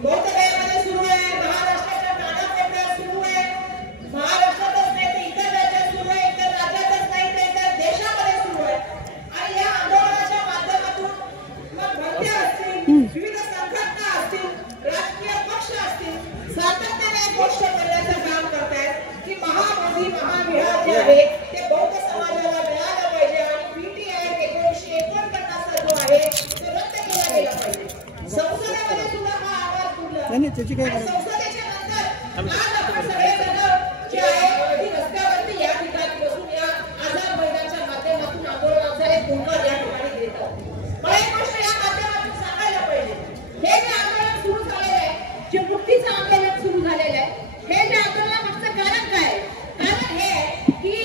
बौद्धगयामध्ये सुरू आहे, महाराष्ट्राच्या कानाकोपऱ्यात सुरू आहे, महाराष्ट्रातच नाही तर इतर राज्यात सुरू आहे, इतर राज्यातच नाही तर इतर देशामध्ये सुरू आहे. आणि या आंदोलनाच्या माध्यमातून मग भरत्या असतील, विविध संघटना असतील, राजकीय पक्ष असतील, सातत्याने एक गोष्ट करण्याचं काम करतायत की महाबोधी महाविहार जे आहे ते बौद्ध समाजाला मिळालं पाहिजे आणि PTI 1949 जो आहे तो रद्द केला गेला पाहिजे. संसदेमध्ये सुद्धा हा आवाज उठला आणि संसदेच्या नंतर आज आपण सगळेजण जे आहे अगदी रस्त्यावरती या ठिकाणी बसून या आझाद मैदानाच्या माध्यमातून आंदोलनाचा एक पुनकार या ठिकाणी घेत आहोत. मला एक गोष्ट या माध्यमातून सांगायला पाहिजे, हे जे आंदोलन सुरू झालेलं आहे, जे मुक्तीचं आंदोलन सुरू झालेलं आहे, हे जे आंदोलनामागचं कारण काय आहे? कारण हे आहे की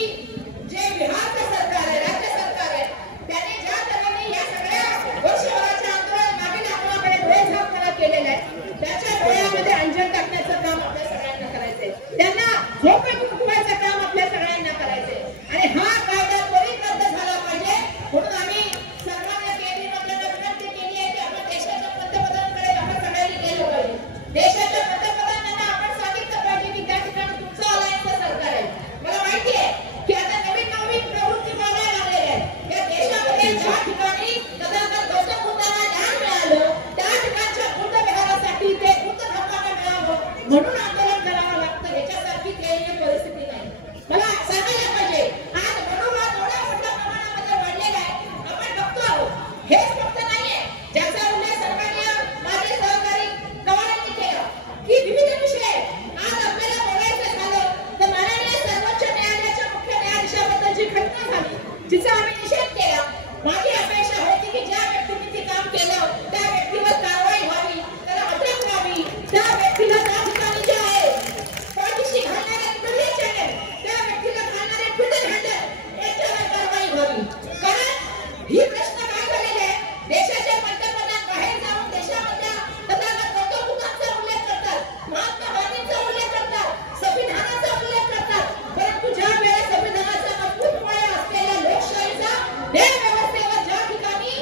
जे बिहारचं सरकार आहे, राज्य सरकार आहे, त्याने ज्या तऱ्हेने या सगळ्या वर्षभराच्या आंदोलन मागील आपल्याकडे डोळेझाकपणा केलेला आहे, त्याच्या डोळ्यामध्ये अंजन टाकण्याचं काम आपल्या सगळ्यांना करायचंय, त्यांना झोपेत उठवायचं काम आपल्या सगळ्यांना करायचंय. आणि हा कायदा त्वरित रद्द झाला पाहिजे. म्हणून आम्ही सन्माननीय केंद्रीय मंत्र्यांना विनंती केली आहे की आपण देशाच्या पंतप्रधानांकडे आपण सगळ्यांनी गेलं पाहिजे. देशाच्या पंतप्रधानांना आपण सांगितलं पाहिजे की त्या ठिकाणी तुमचं अलायन्सचं सरकार आहे. मला माहिती आहे की आता नवीन प्रवृत्ती बघायला लागलेल्या आहेत. या देशामध्ये ज्या ठिकाणी तथागत गौतम बुद्धांना ज्ञान मिळालं, त्या ठिकाणच्या बुद्ध विहारासाठी ते बुद्ध धर्माला मिळावं म्हणून आंदोलन करावं लागतं. ह्याच्यासारखी ध्येय परिस्थिती नाही. मला सांगायला पाहिजे, आज मनोभाव एवढ्या मोठ्या प्रमाणामध्ये वाढलेला आहे, आपण बघतो आहोत. हेच फक्त नाहीये, ज्याचा उल्लेख सन्माननीय माझे सहकारी कवाडांनी केला की विविध विषय आज आपल्याला बोलायचं झालं तर माननीय सर्वोच्च न्यायालयाच्या मुख्य न्यायाधीशाबद्दल जी घटना झाली, जिचा आम्ही निषेध केला, माझी अपेक्षा होती की ज्या व्यक्तीने ते काम केलं त्या व्यक्तीवर कारवाई व्हावी, त्याला अटक व्हावी, त्या व्यक्तीला त्या ठिकाणी जे आहे पाठीशी घालणारे मीडिया चॅनल, त्या व्यक्तीला घालणारे ट्विटर हँडल याच्यावर कारवाई व्हावी. कारण ही प्रश्न काय झालेला आहे, देशाचे पंतप्रधान बाहेर जाऊन देशामधल्या तथागत गौतम बुद्धांचा उल्लेख करतात, महात्मा गांधींचा उल्लेख करतात, संविधानाचा उल्लेख करतात, परंतु ज्या वेळेस संविधानाचा मजबूत पाया असलेल्या लोकशाहीचा न्याय व्यवस्थेवर ज्या ठिकाणी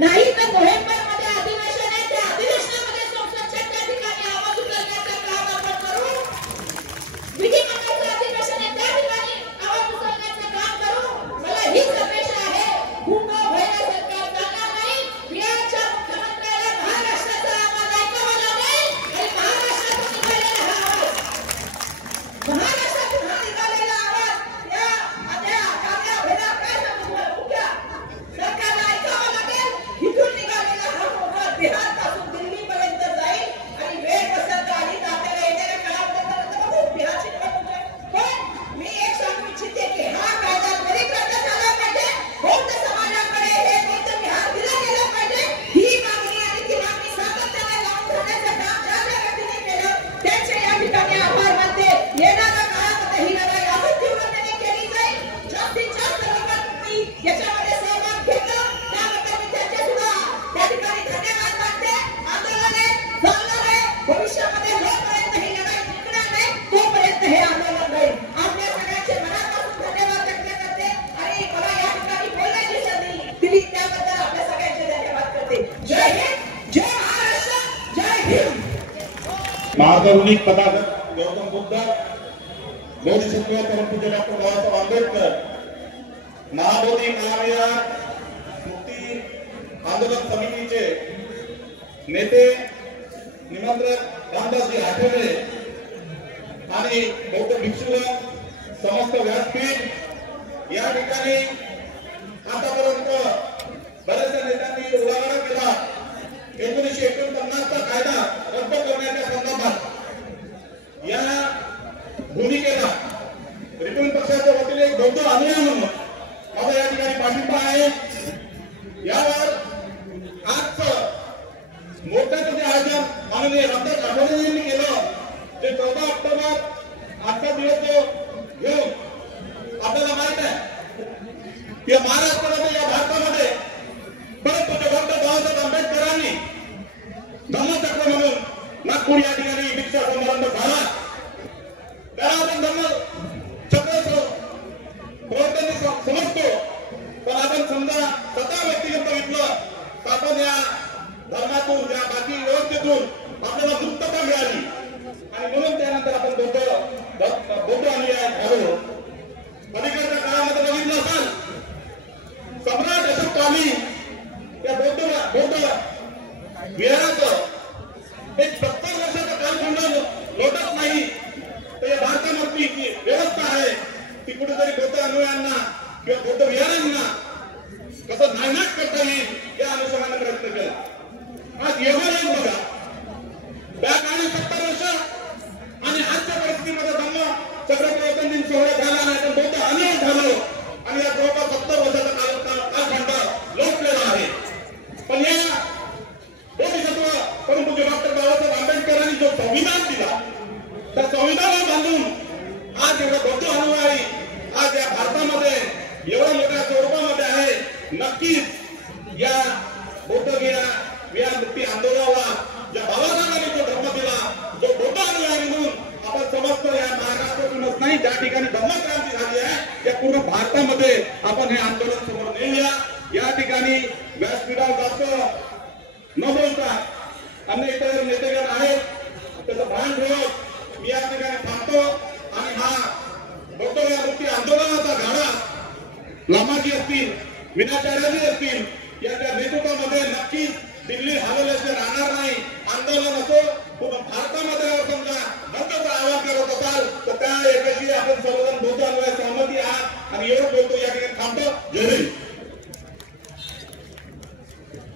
नाही तर नोव्हेंबरमध्ये अधिवेशन आहे, त्या अधिवेशनामध्ये संसदेच्या ठिकाणी आवाज उचलण्याचं काम आपण करू. विधिमंडळाचं अधिवेशन आहे, त्या ठिकाणी आवाज उचलण्याचं काम करू. मला हीच अपेक्षा आहे. गुंगा व्हायला सरकार चालणार नाही. बिहारच्या मुख्यमंत्र्याला महाराष्ट्राचा आवाज ऐकावा लागेल आणि महाराष्ट्रातून निघालेला हा आवाज, महाराष्ट्रातून हा निघालेला आवाज या काव्या भेदा काय सांगू मुख्य सरकारला ऐकावा लागेल. इथून निघालेला हा मोठा बिहारपासून दिल्लीपर्यंत जाईल आणि वेळ पसंत आली तर आपल्याला येणाऱ्या काळामध्ये खूप बिहारची निवडणूक आहे. पण मी एक सांगू इच्छिते की हा कायदा त्वरित रद्द झाला पाहिजे. बौद्ध समाजाकडे हे बौद्ध विहार दिलं गेलं पाहिजे. ही मागणी आणि ती मागणी सातत्याने लावून धरण्याचं काम ज्या ज्या व्यक्तीने केलं त्यांचे या ठिकाणी आभार मानते. येणाऱ्या काळामध्ये ही लढाई अजून तीव्रतेने केली जाईल. जास्तीत जास्त लोकांनी याच्यामध्ये सहभाग घेतला त्याबद्दल मी त्यांचे सुद्धा त्या ठिकाणी धन्यवाद मानते. आंदोलन चालणार आहे. भविष्यामध्ये जोपर्यंत ही लढाई जिंकणार नाही तोपर्यंत हे आंदोलन राहील. आपल्या सगळ्यांचे मनापासून धन्यवाद व्यक्त करते आणि मला या ठिकाणी बोलण्याची संधी दिली त्याबद्दल आपल्या सगळ्यांचे धन्यवाद करते. जय हिंद, जय महाराष्ट्र, जय हिंद. महाकरुणिक पदाधिकारी गौतम बुद्ध, बोधिसत्व परमपूज्य डॉक्टर बाबासाहेब आंबेडकर, महाबोधी महाविहार मुक्ती आंदोलन समितीचे नेते निमंत्रक रामदासजी आठवले आणि बौद्ध भिक्षुगण समस्त व्यासपीठ या ठिकाणी आतापर्यंत बऱ्याचशा नेत्यांनी उलाढाल केला. 1949 चा कायदा रद्द करण्याच्या संदर्भात या भूमिकेला रिपब्लिकन पक्षाच्या वतीने एक बौद्ध अनुयायी म्हणून माझा या ठिकाणी पाठिंबा आहे. यावर आजचं मोर्चाचं जे आयोजन माननीय रामदास आठवले यांनी केलं ते 14 ऑक्टोबर आजचा दिवस जो घेऊन आपल्याला माहित आहे की महाराष्ट्रामध्ये या भारतामध्ये परंतु डॉक्टर बाबासाहेब आंबेडकरांनी धम्मचक्र म्हणून नागपूर या ठिकाणी दीक्षा समारंभ झाला. त्याला आपण धम्मचक्र प्रवर्तनी समजतो. पण आपण समजा स्वतः व्यक्तिगत बघितलं तर आपण या धर्मातून या बाकी व्यवस्थेतून आपल्याला मुक्तता मिळाली आणि म्हणून त्यानंतर आपण बौद्ध अनुयायी झालो. अलीकडच्या काळामध्ये बघितलं असाल सम्राट अशोक काली या बौद्ध विहाराचं एक 70 वर्षाचा कालखंड लोटत नाही तर या भारतामधली जी व्यवस्था आहे ती कुठेतरी बौद्ध अनुयायांना किंवा बौद्ध विहारांना कसं नायनाट करता येईल या अनुषंगाने प्रयत्न केला. आज एवढं बघा त्या काळी 70 वर्ष आणि आजच्या परिस्थितीमध्ये धम्मचक्र प्रवर्तन दिन सोहळा झाला नाही तर बौद्ध अनुयायी झालो आणि या जवळपास 70 वर्षाचा कालखंड लोटलेला आहे. पण या बोधिसत्व परमपूज्य डॉक्टर बाबासाहेब आंबेडकरांनी जो संविधान दिला त्या संविधानाला बांधून आज एवढा बौद्ध अनुयायी आज या भारतामध्ये एवढ्या मोठ्या स्वरूपामध्ये आहे. नक्कीच या बौद्ध विहार मुक्ती आंदोलनाला ज्या बाबासाहेबांनी जो धर्म दिला जो बौद्ध अनुयायी म्हणून आपण समजतो या महाराष्ट्रातूनच नाही ज्या ठिकाणी धम्मक्रांती झाली आहे या पूर्ण भारतामध्ये आपण हे आंदोलन समोर नेऊया. या ठिकाणी व्यासपीठावर जास्त न बोलता अन्य इतर नेतेगण आहेत त्याचं भान ठेवत मी या ठिकाणी थांबतो आणि हा बौद्ध विहार मुक्ती आंदोलनाचा गाडा लामाजी असतील विनाचार्याजी असतील यांच्या नेतृत्वामध्ये नक्कीच दिल्ली हलवल्याशिवाय राहणार नाही. आंदोलन असो पूर्ण भारतामध्ये समजा बंदचा आवाज करत असाल तर त्या एकाशी आपण सर्वजण बौद्ध अनुयायी सहमती आहात आणि एवढं बोलतो या ठिकाणी थांबतो. जय हिंद.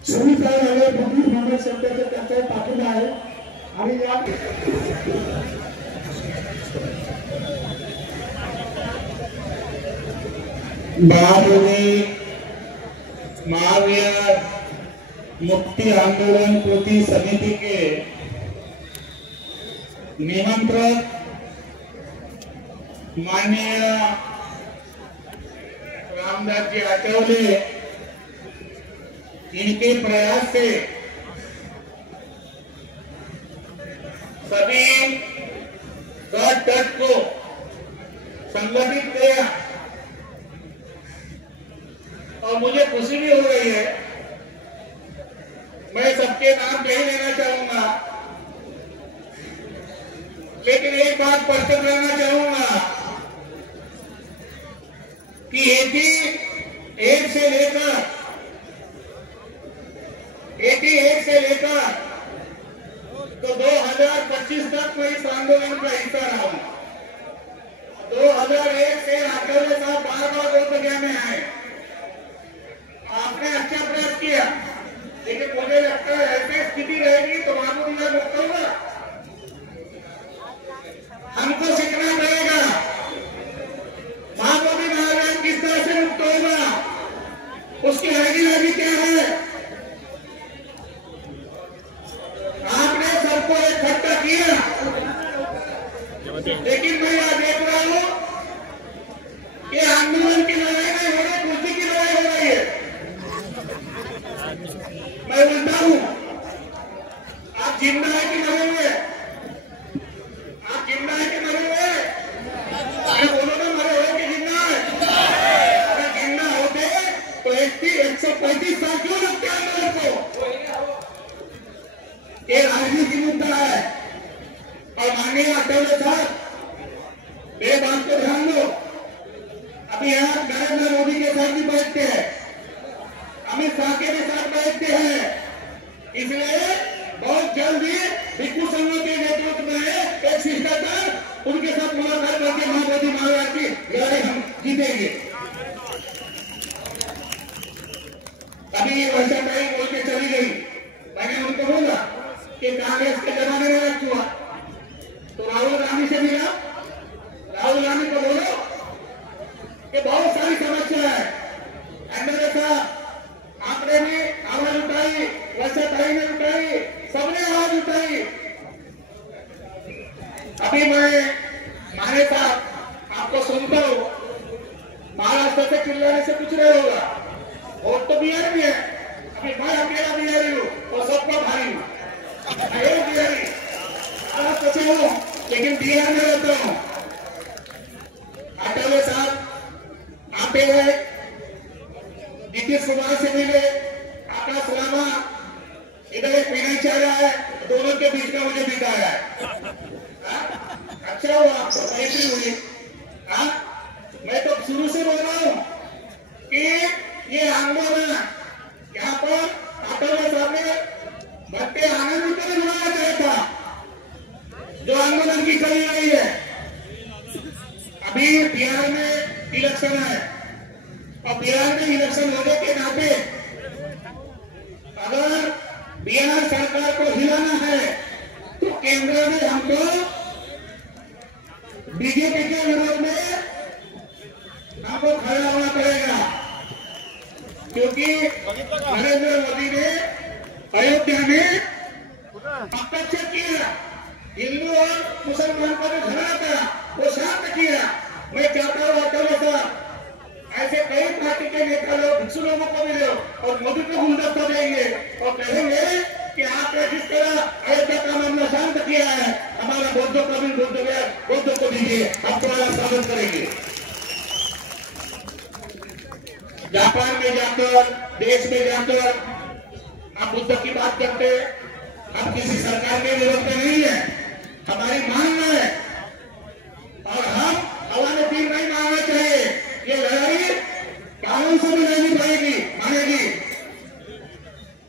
सुरू काय झालं भूमी काँग्रेस संघाचा त्यांचा पाठिंबा आहे आणि या महाबोधी महाविहार मुक्ति आंदोलन कृति समिति के निमंत्रक माननीय रामदास जी आठवले इनके प्रयास से सभी तट को संगठित किया और मुझे खुशी भी हो रही है सबके नाम नहीं लेना चाहूंगा, लेकिन एक बात स्पष्ट करना चाहूंगा कि 88 से लेकर तो 2025 तक मैं इस आंदोलन का हिस्सा रहा हूं। 2001 से आठवले साहब बार-बार बोधगया में आए, आपने अच्छा प्रयास किया, लेकिन मुझे लगता है ऐसी स्थिति रहेगी तो मामूली मुक्त होगा। हमको सीखना पड़ेगा मामूली महाराज किस तरह से मुक्त होगा, उसकी आइडियोलॉजी क्या है। आपने सबको इकट्ठा किया, लेकिन मैं यह देख रहा हूं कि आंदोलन की लड़ाई नहीं हो रही, कुर्सी की लड़ाई हो रही है। मैं बोलता हूं आप जिंदा है कि मरे हुए, आप जिंदा है कि मरे हुए, अरे बोलो ना मरे हुए कि जिंदा है। अगर जिंदा होते तो 135 साल क्यों लगते आंदोलन को। ये राजनीति मुद्दा है। और माननीय आठवले साहब मेरे बात को ध्यान दो, अभी यहाँ नरेंद्र मोदी के साथ भी बैठते हैं, अमित शाह के भी साथ बैठते हैं, इसलिए बहुत जल्द ही भिक्षु संघों के नेतृत्व में एक शिष्टाचार उनके साथ मुलाकात करके महाबोधि महाराज की लड़ाई हम जीतेंगे। अभी वर्षा भाई बोल के चली गई, मैंने उनको बोला कि कांग्रेस के जमाने में रख हुआ तो राहुल गांधी से मिला, राहुल गांधी को बोलो कि बहुत सारी समस्या है। एमएलए साहब आपने भी आवाज उठाई, वर्षाताई ने उठाई, सबने आवाज उठाई। अभी मैं माने साहब आपको सुनता हूं, महाराष्ट्र से चिल्लाने से कुछ नहीं होगा, वोट तो बिहार में है। अभी मैं अकेला बिहारी हूँ और सबका भाई हूँ, बिहारी महाराष्ट्र से हूँ लेकिन बिहार में रहता हूँ। आठवले साहब आते हैं, नीतीश कुमार से मिले, आकाश लामा इधर एक विनय चाह रहा है, दोनों के बीच में मुझे बिताया है। अच्छा हुआ आपको मैत्री हुई। मैं तो शुरू से बोल रहा हूँ कि ये आंदोलन यहाँ पर आठवले साहब ने भट्टे आनंद को भी बुलाया गया था, जो आंदोलन की चली रही है। अभी बिहार में इलेक्शन है और बिहार में इलेक्शन होने के नाते अगर बिहार सरकार को हिलाना है तो केंद्र में हमको बीजेपी के विरोध में हमको खड़ा होना पड़ेगा, क्योंकि नरेंद्र मोदी ने अयोध्या में हस्तक्षेप किया, हिंदू और मुसलमान का जो झगड़ा था वो शांत किया। मैं चाहता हूँ आठवले साहब ऐसे कई पार्टी के नेता लोग भिक्षु लोगों को मिले और मोदी को गुलदस्ता देंगे और कहेंगे कि आपने जिस तरह अयोध्या का मामला शांत किया है, हमारा बौद्धों का भी बौद्धों को दीजिए, हम तुम्हारा स्वागत करेंगे। जापान में जाकर, देश में जाकर आप बुद्ध की बात करते, हम किसी सरकार के विरोध में नहीं है, हमारी मांग है और हम हवाले तीर नहीं मांगना चाहिए। ये लड़ाई कानून से भी नहीं मानेगी।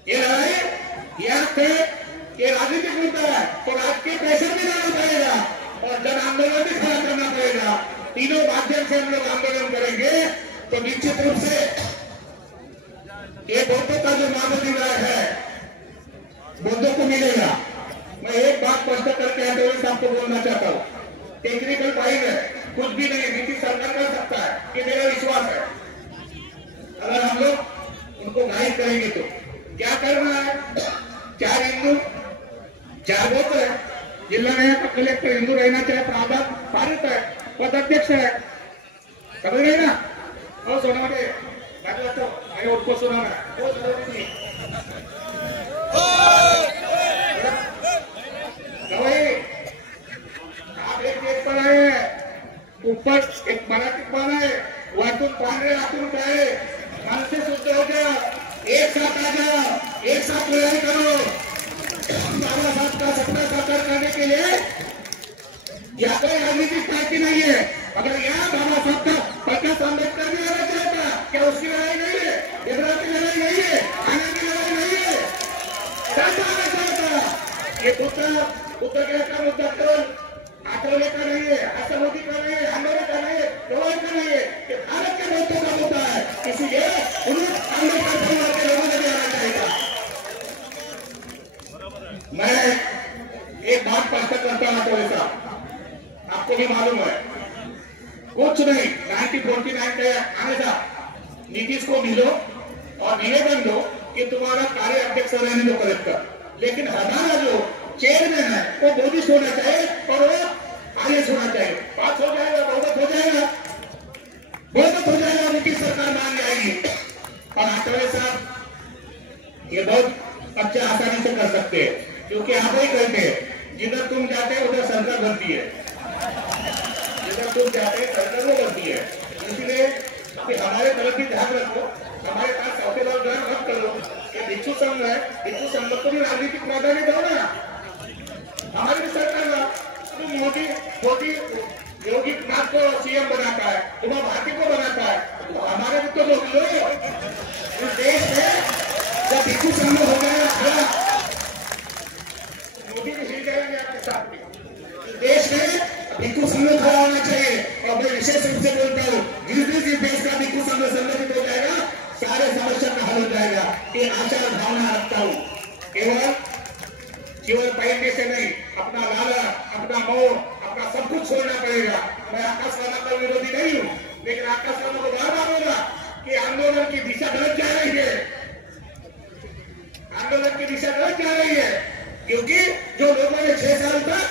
ये लड़ाई ये राजनीतिक मुद्दा है तो राजकीय प्रेशर भी लाना पड़ेगा और जन आंदोलन भी खड़ा करना पड़ेगा। तीनों माध्यम से हम लोग आंदोलन करेंगे तो निश्चित रूप से ये बौद्धों का जो महाबोधिराय है बौद्धों को मिलेगा। मैं एक बात स्पष्ट करके आठवले साहब को बोलना चाहता हूँ, टेक्निकल फाइल है, कुछ भी नहीं, नीतीश सरकार कर सकता है, ये मेरा विश्वास है। अगर हम लोग उनको गाइड करेंगे तो क्या करना है, 4 हिंदू 4 बौद्ध है, जिला में कलेक्टर हिंदू रहना चाहिए, प्रावधान पारित है, पद अध्यक्ष है, समझ रहे ना। और सुना मैं उनको सुनाना वो जरूरी नहीं। आप एक गेट पर आए, ऊपर एक मराठी पान है, वाटून पांढरे आतून काय, मन से शुद्ध हो जाओ, एक साथ आ जाओ, एक साथ लड़ाई करो। ये उत्तर का मुद्दा कौन आठवले का नहीं है, असम मोदी का नहीं है, आंदोलन का नहीं है, गवाही का नहीं है, ये भारत के मुद्दों का मुद्दा है। इसीलिए उन्हें अम्बेडकर परिवार के लोगों को भी आना चाहिए। मैं एक बात स्पष्ट करता हूं आठवले साहब, आपको भी मालूम है कुछ नहीं 1949 के आने था नीतीश को मिलो और निवेदन दो कि तुम्हारा कार्य अध्यक्ष रहने दो कलेक्टर, लेकिन हमारा जो चेयरमैन है वो मोदी होना चाहिए और वो आईएएस होना चाहिए। पास हो जाएगा, बहुमत हो जाएगा, बहुमत हो जाएगा, नीतीश सरकार मान जाएगी। और आठवले साहब ये बहुत अच्छा आसानी से कर सकते हैं, क्योंकि आप ही कहते हैं जिधर तुम जाते हैं उधर सरकार बनती है, जिधर तुम जाते हैं सरकार वो बनती है। इसलिए हमारे तरफ भी ध्यान रखो, हमारे पास चौकीदार ग्रहण मत करो। ये भिक्षु संघ है, भिक्षु संघ को भी राजनीतिक प्राधान्य दो ना। हमारी भी सरकार मोदी योगी नाथ को सीएम बनाता है, उमा भारती को बनाता है, तो हमारे भी तो लोग इस देश में जब भिक्षु संघ हो गया मोदी भी हिल जाएंगे आपके साथ भी। देश में भिक्षु संघ खड़ा होना चाहिए। और मैं विशेष रूप से बोलता हूँ, जिस देश का भिक्षु संघ संगठित हो जाएगा सारे समस्या का हल हो जाएगा। ये आचार भावना रखता हूँ, केवल पहनने से नहीं, अपना लाला, अपना मोह, अपना सब कुछ छोड़ना पड़ेगा। मैं आकाश वाला का विरोधी नहीं हूँ, लेकिन आकाश वाला को बार बार बोला कि आंदोलन की दिशा गलत जा रही है, आंदोलन की दिशा गलत जा रही है, क्योंकि जो लोगों ने 6 साल तक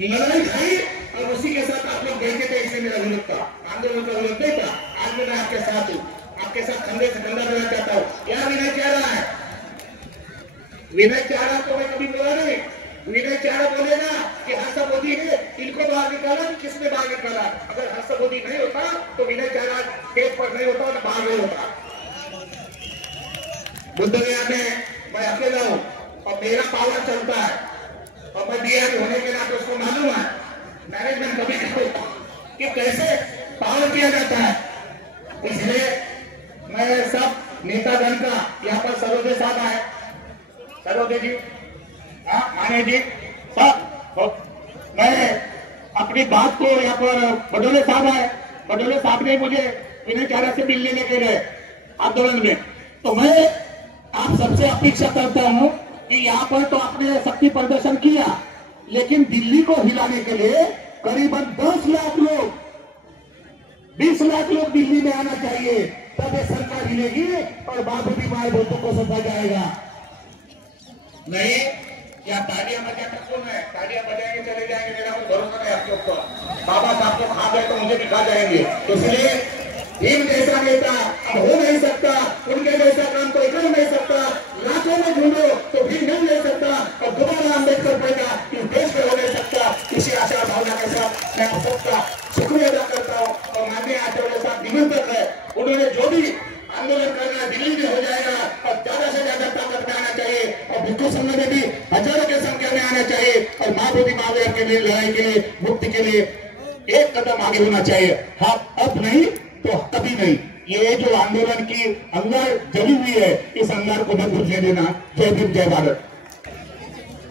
लड़ाई खाई और उसी के साथ आप लोग बैठे थे, इसलिए मेरा विरोध था, आंदोलन का विरोध नहीं था। आज मैं आपके साथ हूँ, आपके साथ कंधे से कंधा देना चाहता हूँ। क्या विनय चाह रहा है? विनय चाह रहा तो मैं कभी बोला नहीं। विनय चाह रहा बोलेगा कि हर्ष मोदी ने इनको बाहर निकाला कि किसने बाहर निकाला। अगर हर्ष मोदी नहीं होता तो विनय चाह रहा स्टेज पर नहीं होता और बाहर नहीं होता। बुद्ध गया में मैं अकेला हूँ और मेरा पावर चलता है, और मैं डीआर होने के नाते उसको मालूम है मैनेजमेंट कभी कि कैसे पावर किया जाता है। इसलिए मैं सब नेतागण का यहाँ पर सरोदे साहब आए, सरोदे जी, माने जी सब, मैं अपनी बात को यहाँ पर बडोले साहब आए, बडोले साहब ने मुझे विनय चारा से मिलने लेके गए आंदोलन में। तो मैं आप सबसे अपेक्षा करता हूँ कि यहाँ पर तो आपने शक्ति प्रदर्शन किया, लेकिन दिल्ली को हिलाने के लिए करीबन 10 लाख लोग, 20 लाख लोग दिल्ली में आना चाहिए, तब ये सरकार हिलेगी और बाबूजी माए वोटों को सपा जाएगा। नहीं, क्या तालियां बजाते कौन है? तालियां बजाएंगे चले जाएंगे, मेरा कोई भरोसा नहीं आपके ऊपर। बाबा साहब को खा गए तो मुझे भी खा जाएंगे। तो इसलिए भीम जैसा नेता अब हो नहीं सकता, उनके जैसा काम कोई कर नहीं सकता। लाखों में ढूंढो तो भीम नहीं ले सकता, और दोबारा अम्बेडकर पैदा इस देश में हो नहीं सकता। इसी आशा भावना के साथ मैं सबका शुक्रिया अदा करता हूँ। और माननीय आचार्य साहब निमंत्रित है, उन्होंने जो भी आंदोलन करना दिल्ली में हो जाएगा, और ज्यादा से ज्यादा ताकत में आना चाहिए, और भिक्षु संघ में भी हजारों की संख्या में आना चाहिए, और माधुरी महावीर के लिए लड़ाई के लिए, मुक्ति के लिए एक कदम आगे होना चाहिए। हाँ, अब नहीं तो कभी नहीं। ये जो आंदोलन की अंगार जली हुई है, इस अंगार को मत बुझने देना। जय भीम, जय भारत।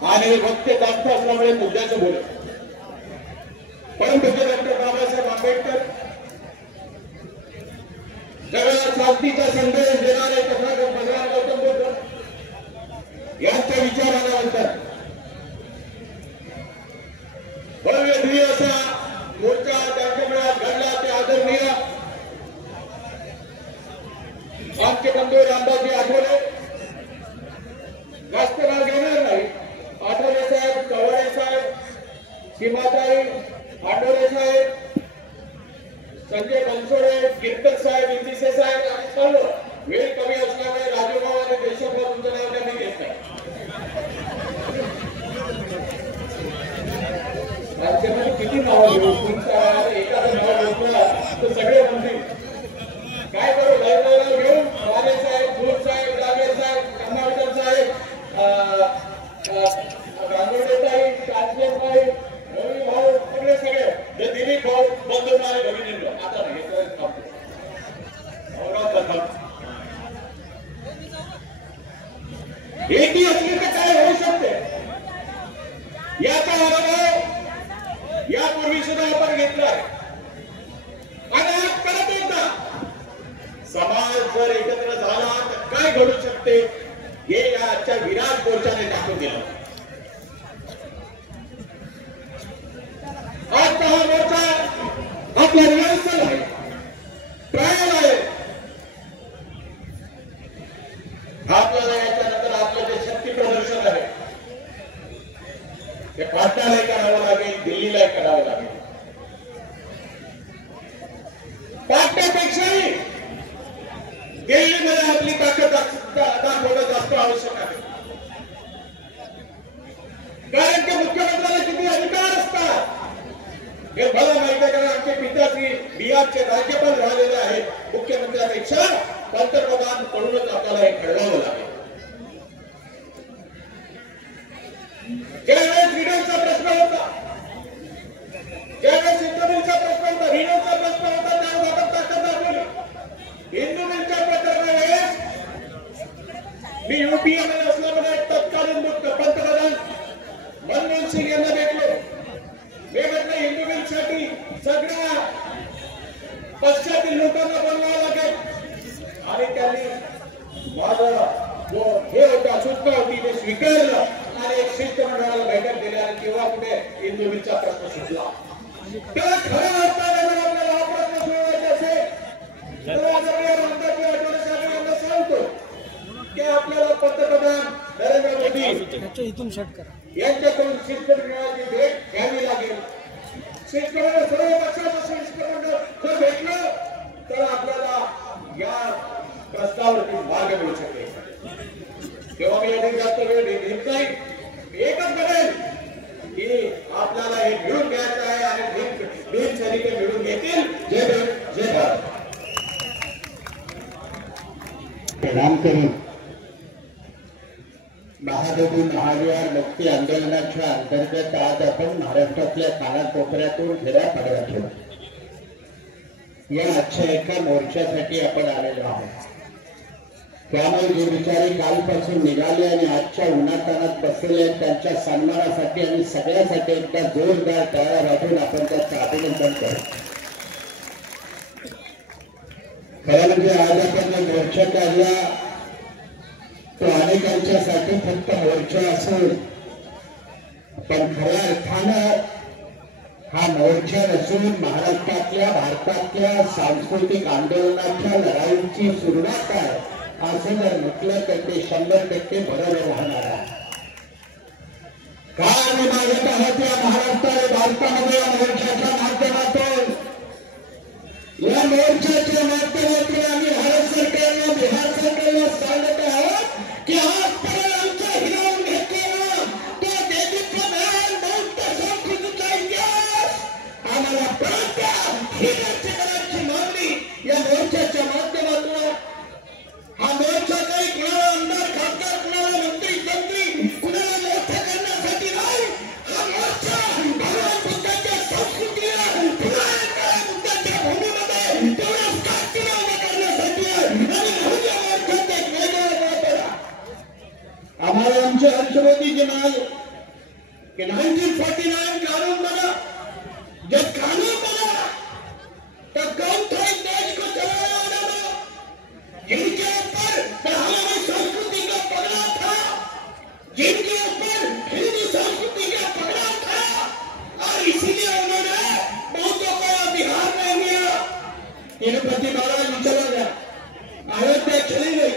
आणि फक्त जास्त असल्यामुळे मुद्द्याचं बोलत, परंतु डॉक्टर बाबासाहेब आंबेडकर जगाला शांतीचा संदेश देणारे तथागत भगवान गौतम बुद्ध यांच्या विचारानंतर भव्य ध्येय असा मोर्चा त्यांच्या मुळात घडला। ते आदरणीय आमचे बंधू रामदासजी आठवले, जास्त वेळ घेणार नाही। आठवले साहेब, चव्हाणे साहेब, सीमाताई, आठवले साहेब, संजय बनसोडे, कीर्तन साहेब, इंदिसे साहेब आणि सर्व वेळ कमी असल्यामुळे राजूभाऊ आणि देशमुख तुमचं नाव त्यांनी घेत नाही। राज्यामध्ये किती नावं घेऊ, तुमचं एखादं नाव घेतलं तर सगळे मंत्री काय करू? लाईव्ह घेऊन वाले साहेब, भूल साहेब, जागेर साहेब, कर्नाटक साहेब, गांगोडेताई, कांचनबाई, रवी भाऊ, सगळे जे दिलीप भाऊ बंधून आले घरी निघलो। आता एकही असली तर काय होऊ शकते? आम्ही सुद्धा आपण घेतलाय. आणि आज परत एकदा समाज जर एकत्र झाला तर काय घडू शकते हे या आजच्या विराट मोर्चाने दाखवून दिलं. आजचा हा मोर्चा आपला रिहर्सल आहे, ट्रायल आहे. आपल्याला याच्यानंतर आपलं जे शक्ती प्रदर्शन आहे ते पाटणालाही करावं लागेल, दिल्लीलाही करावं लागेल. पाटण्यापेक्षाही दिल्लीमध्ये आपली ताकद दाखवणं जास्त आवश्यक आहे. कारण की मुख्यमंत्र्याला किती अधिकार असतात हे मला माहिती आहे. कारण आमचे पिताश्री बिहारचे राज्यपाल झालेले आहेत. मुख्यमंत्र्यापेक्षा पंतप्रधान कडूनच आपल्याला हे घडवावं लागेल. ज्यावेळेस रिनोचा प्रश्न होता, ज्यावेळेस हिंदू प्रश्न होता, रिनोचा प्रश्न होता, त्यावेळेस आपण ताकद दाखवली. हिंदू बिलच्या प्रकरणावेळेस मी युपीए मध्ये असल्यामुळे तत्कालीन पंतप्रधान मनमोहन सिंग यांना भेटलो. मी म्हटलं हिंदू बिलसाठी सगळ्या पक्षातील लोकांना बोलवावं लागेल. आणि त्यांनी माझं जो हे होता सूचना होती ते स्वीकारलं आणि एक शिष्टमंडळाला बैठक दिली आणि तेव्हा कुठे हिंदू बिलचा प्रश्न सुटला. तेव्हा खरं अर्थाने जर आपल्याला हा प्रश्न सोडवायचा असेल तर आदरणीय रामदासजी आठवले साहेब यांना सांगतो की आपल्याला पंतप्रधान नरेंद्र मोदी यांच्याकडून शिष्टमंडळाची भेट घ्यावी लागेल. शिष्टमंडळ सर्व पक्षाचं शिष्टमंडळ जर भेटलं तर आपल्याला या प्रस्तावावरती मार्ग मिळू शकेल. तेव्हा मी अधिक जास्त वेळ घेत नाही. एकच बघेल की आपल्याला हे मिळून घ्यायचं आहे आणि भीम सैनिक मिळून घेतील. जय भीम, जय भारत. प्रणाम करून महादेवी महाविहार मुक्ती आंदोलनाच्या अंतर्गत आज आपण महाराष्ट्रातल्या कानाकोपऱ्यातून खेड्यापाड्यात ठेवू या आजच्या एका मोर्चासाठी आपण आलेलो आहोत. त्यामुळे जे बिचारी कालपासून निघाले आणि आजच्या उन्हातानात बसलेले आहेत त्यांच्या सन्मानासाठी आणि सगळ्यासाठी एकदा जोरदार टाळ्या वाजवून आपण त्याचं अभिनंदन करू. खरं म्हणजे आज आपण जो मोर्चा काढला तो अनेकांच्यासाठी फक्त मोर्चा असेल, पण खऱ्या अर्थानं हा मोर्चा नसून महाराष्ट्रातल्या भारतातल्या सांस्कृतिक आंदोलनाच्या लढाईची सुरुवात आहे असं जर म्हटलं तर ते 100% बरोबर राहणार आहे. काय आम्ही मागत आहोत या महाराष्ट्र आणि भारतामध्ये या मोर्चाच्या माध्यमातून आम्ही भारत सरकारला बिहार सरकारला सांगत आहोत की आजपर्यंत आमच्या हिरावून घेतलेला तो देवीचा मान बौद्ध संस्कृतीचा इतिहास आम्हाला परत द्या ही राज्यकरांची मागणी या मोर्चाच्या माध्यमातून. हा मोर्चा काही कुणाला आमदार खासदार कुणाला मंत्री तंत्री कुणाला मोठं करण्यासाठी नाही. हा मोर्चा भगवान बुद्धाच्या संस्कृतीला पुन्हा एकदा बुद्धाच्या भूमीमध्ये तेवढ्याच ताकदीने उभं करण्यासाठी आहे. आणि म्हणून या मोर्चात एक वेगळा महत्त्व आहे. आम्हाला आमचे हर्षवर्धनजी म्हणाले की 1949 कानून बना, जब कानून बना तब कौन था इस देश को चलाने वाला, जिनके ऊपर हमारी संस्कृति का पगड़ा था, जिनके ऊपर हिंदी संस्कृति का पगड़ा था, और इसीलिए उन्होंने बौद्धों को बिहार में लिया. तिरुपति महाराज चला गया, अयोध्या चली गई,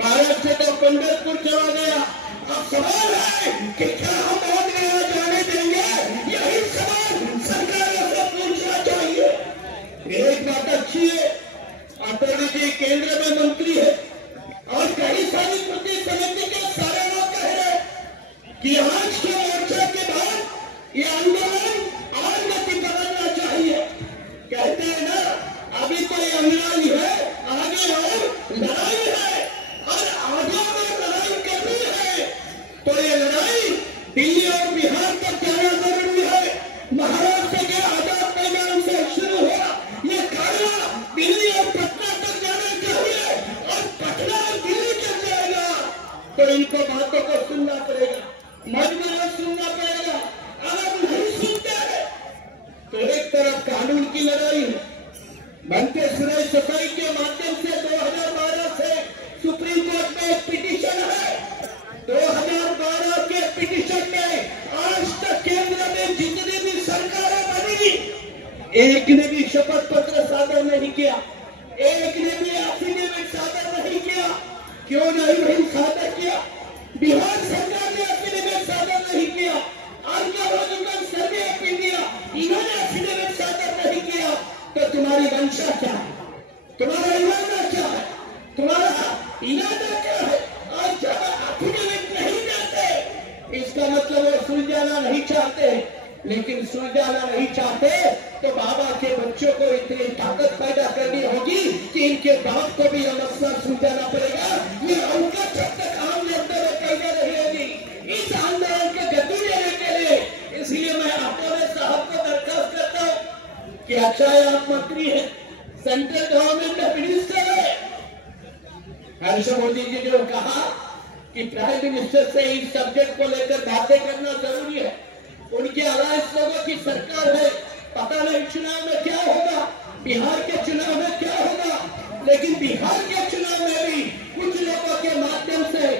महाराष्ट्र तो पंढरपुर चला गया. अब सवाल है कि क्या हम बोध गया जाने देंगे? यही सवाल सरकारों से पूछना चाहिए. एक बात अच्छी है, अटॉर्नी जी केंद्र में मंत्री है और कई सारी कृति समिति के सारे लोग कह रहे कि आज के मोर्चा के बाद ये आंदोलन और गति पकड़ना चाहिए. कहते हैं ना अभी तो ये अमलानी है, आगे और लड़ाई है और आगे में लड़ाई करनी है. तो ये लड़ाई दिल्ली और बिहार तक जाना जरूरी है. महाराष्ट्र के आजाद मैदान से शुरू हुआ ये कार्य दिल्ली और पटना तक जाना चाहिए और पटना और दिल्ली तक जाएगा. तो इनको बातों को सुनना पड़ेगा, मजबूर सुनना पड़ेगा. अगर नहीं सुनते कानून की लड़ाई, बनते सुरई सफाई के माध्यम से 2012 से सुप्रीम कोर्ट में एक पिटीशन है। 2012 के पिटीशन में आज तक केंद्र में जितनी भी सरकारें बनी, एक ने भी शपथ पत्र सादर नहीं किया, एक ने भी एफिडेविट सादर नहीं किया। क्यों नहीं भाई सादर किया? बिहार सरकार ने एफिडेविट सादर नहीं किया, आर्कियोलॉजिकल सर्वे ऑफ इंडिया इन्होंने एफिडेविट सादर नहीं किया। तो तुम्हारी मंशा क्या है? तुम्हारा इरादा क्या है? तुम्हारा इरादा क्या है? और जब एफिडेविट नहीं देते इसका मतलब वो सुलझाना नहीं चाहते, लेकिन सुलझाना नहीं चाहते तो बाबा के बच्चों को इतनी ताकत पैदा करनी होगी कि इनके बाप को भी यह मसला सुलझाना पड़ेगा। ये उनका जब तक आम जनता में कैसे रहेगी इस आंदोलन के गति देने के लिए। इसलिए मैं अपने साहब को दरखास्त करता हूँ कि अच्छा आप मंत्री है, सेंट्रल गवर्नमेंट में मिनिस्टर है। हर्ष मोदी जी ने कहा कि प्राइम मिनिस्टर से इस सब्जेक्ट को लेकर बातें करना जरूरी है। उनके अलायंस लोगों की सरकार है, पता नहीं चुनाव में क्या होगा, बिहार के चुनाव में क्या होगा, लेकिन बिहार के चुनाव में भी कुछ लोगों के माध्यम से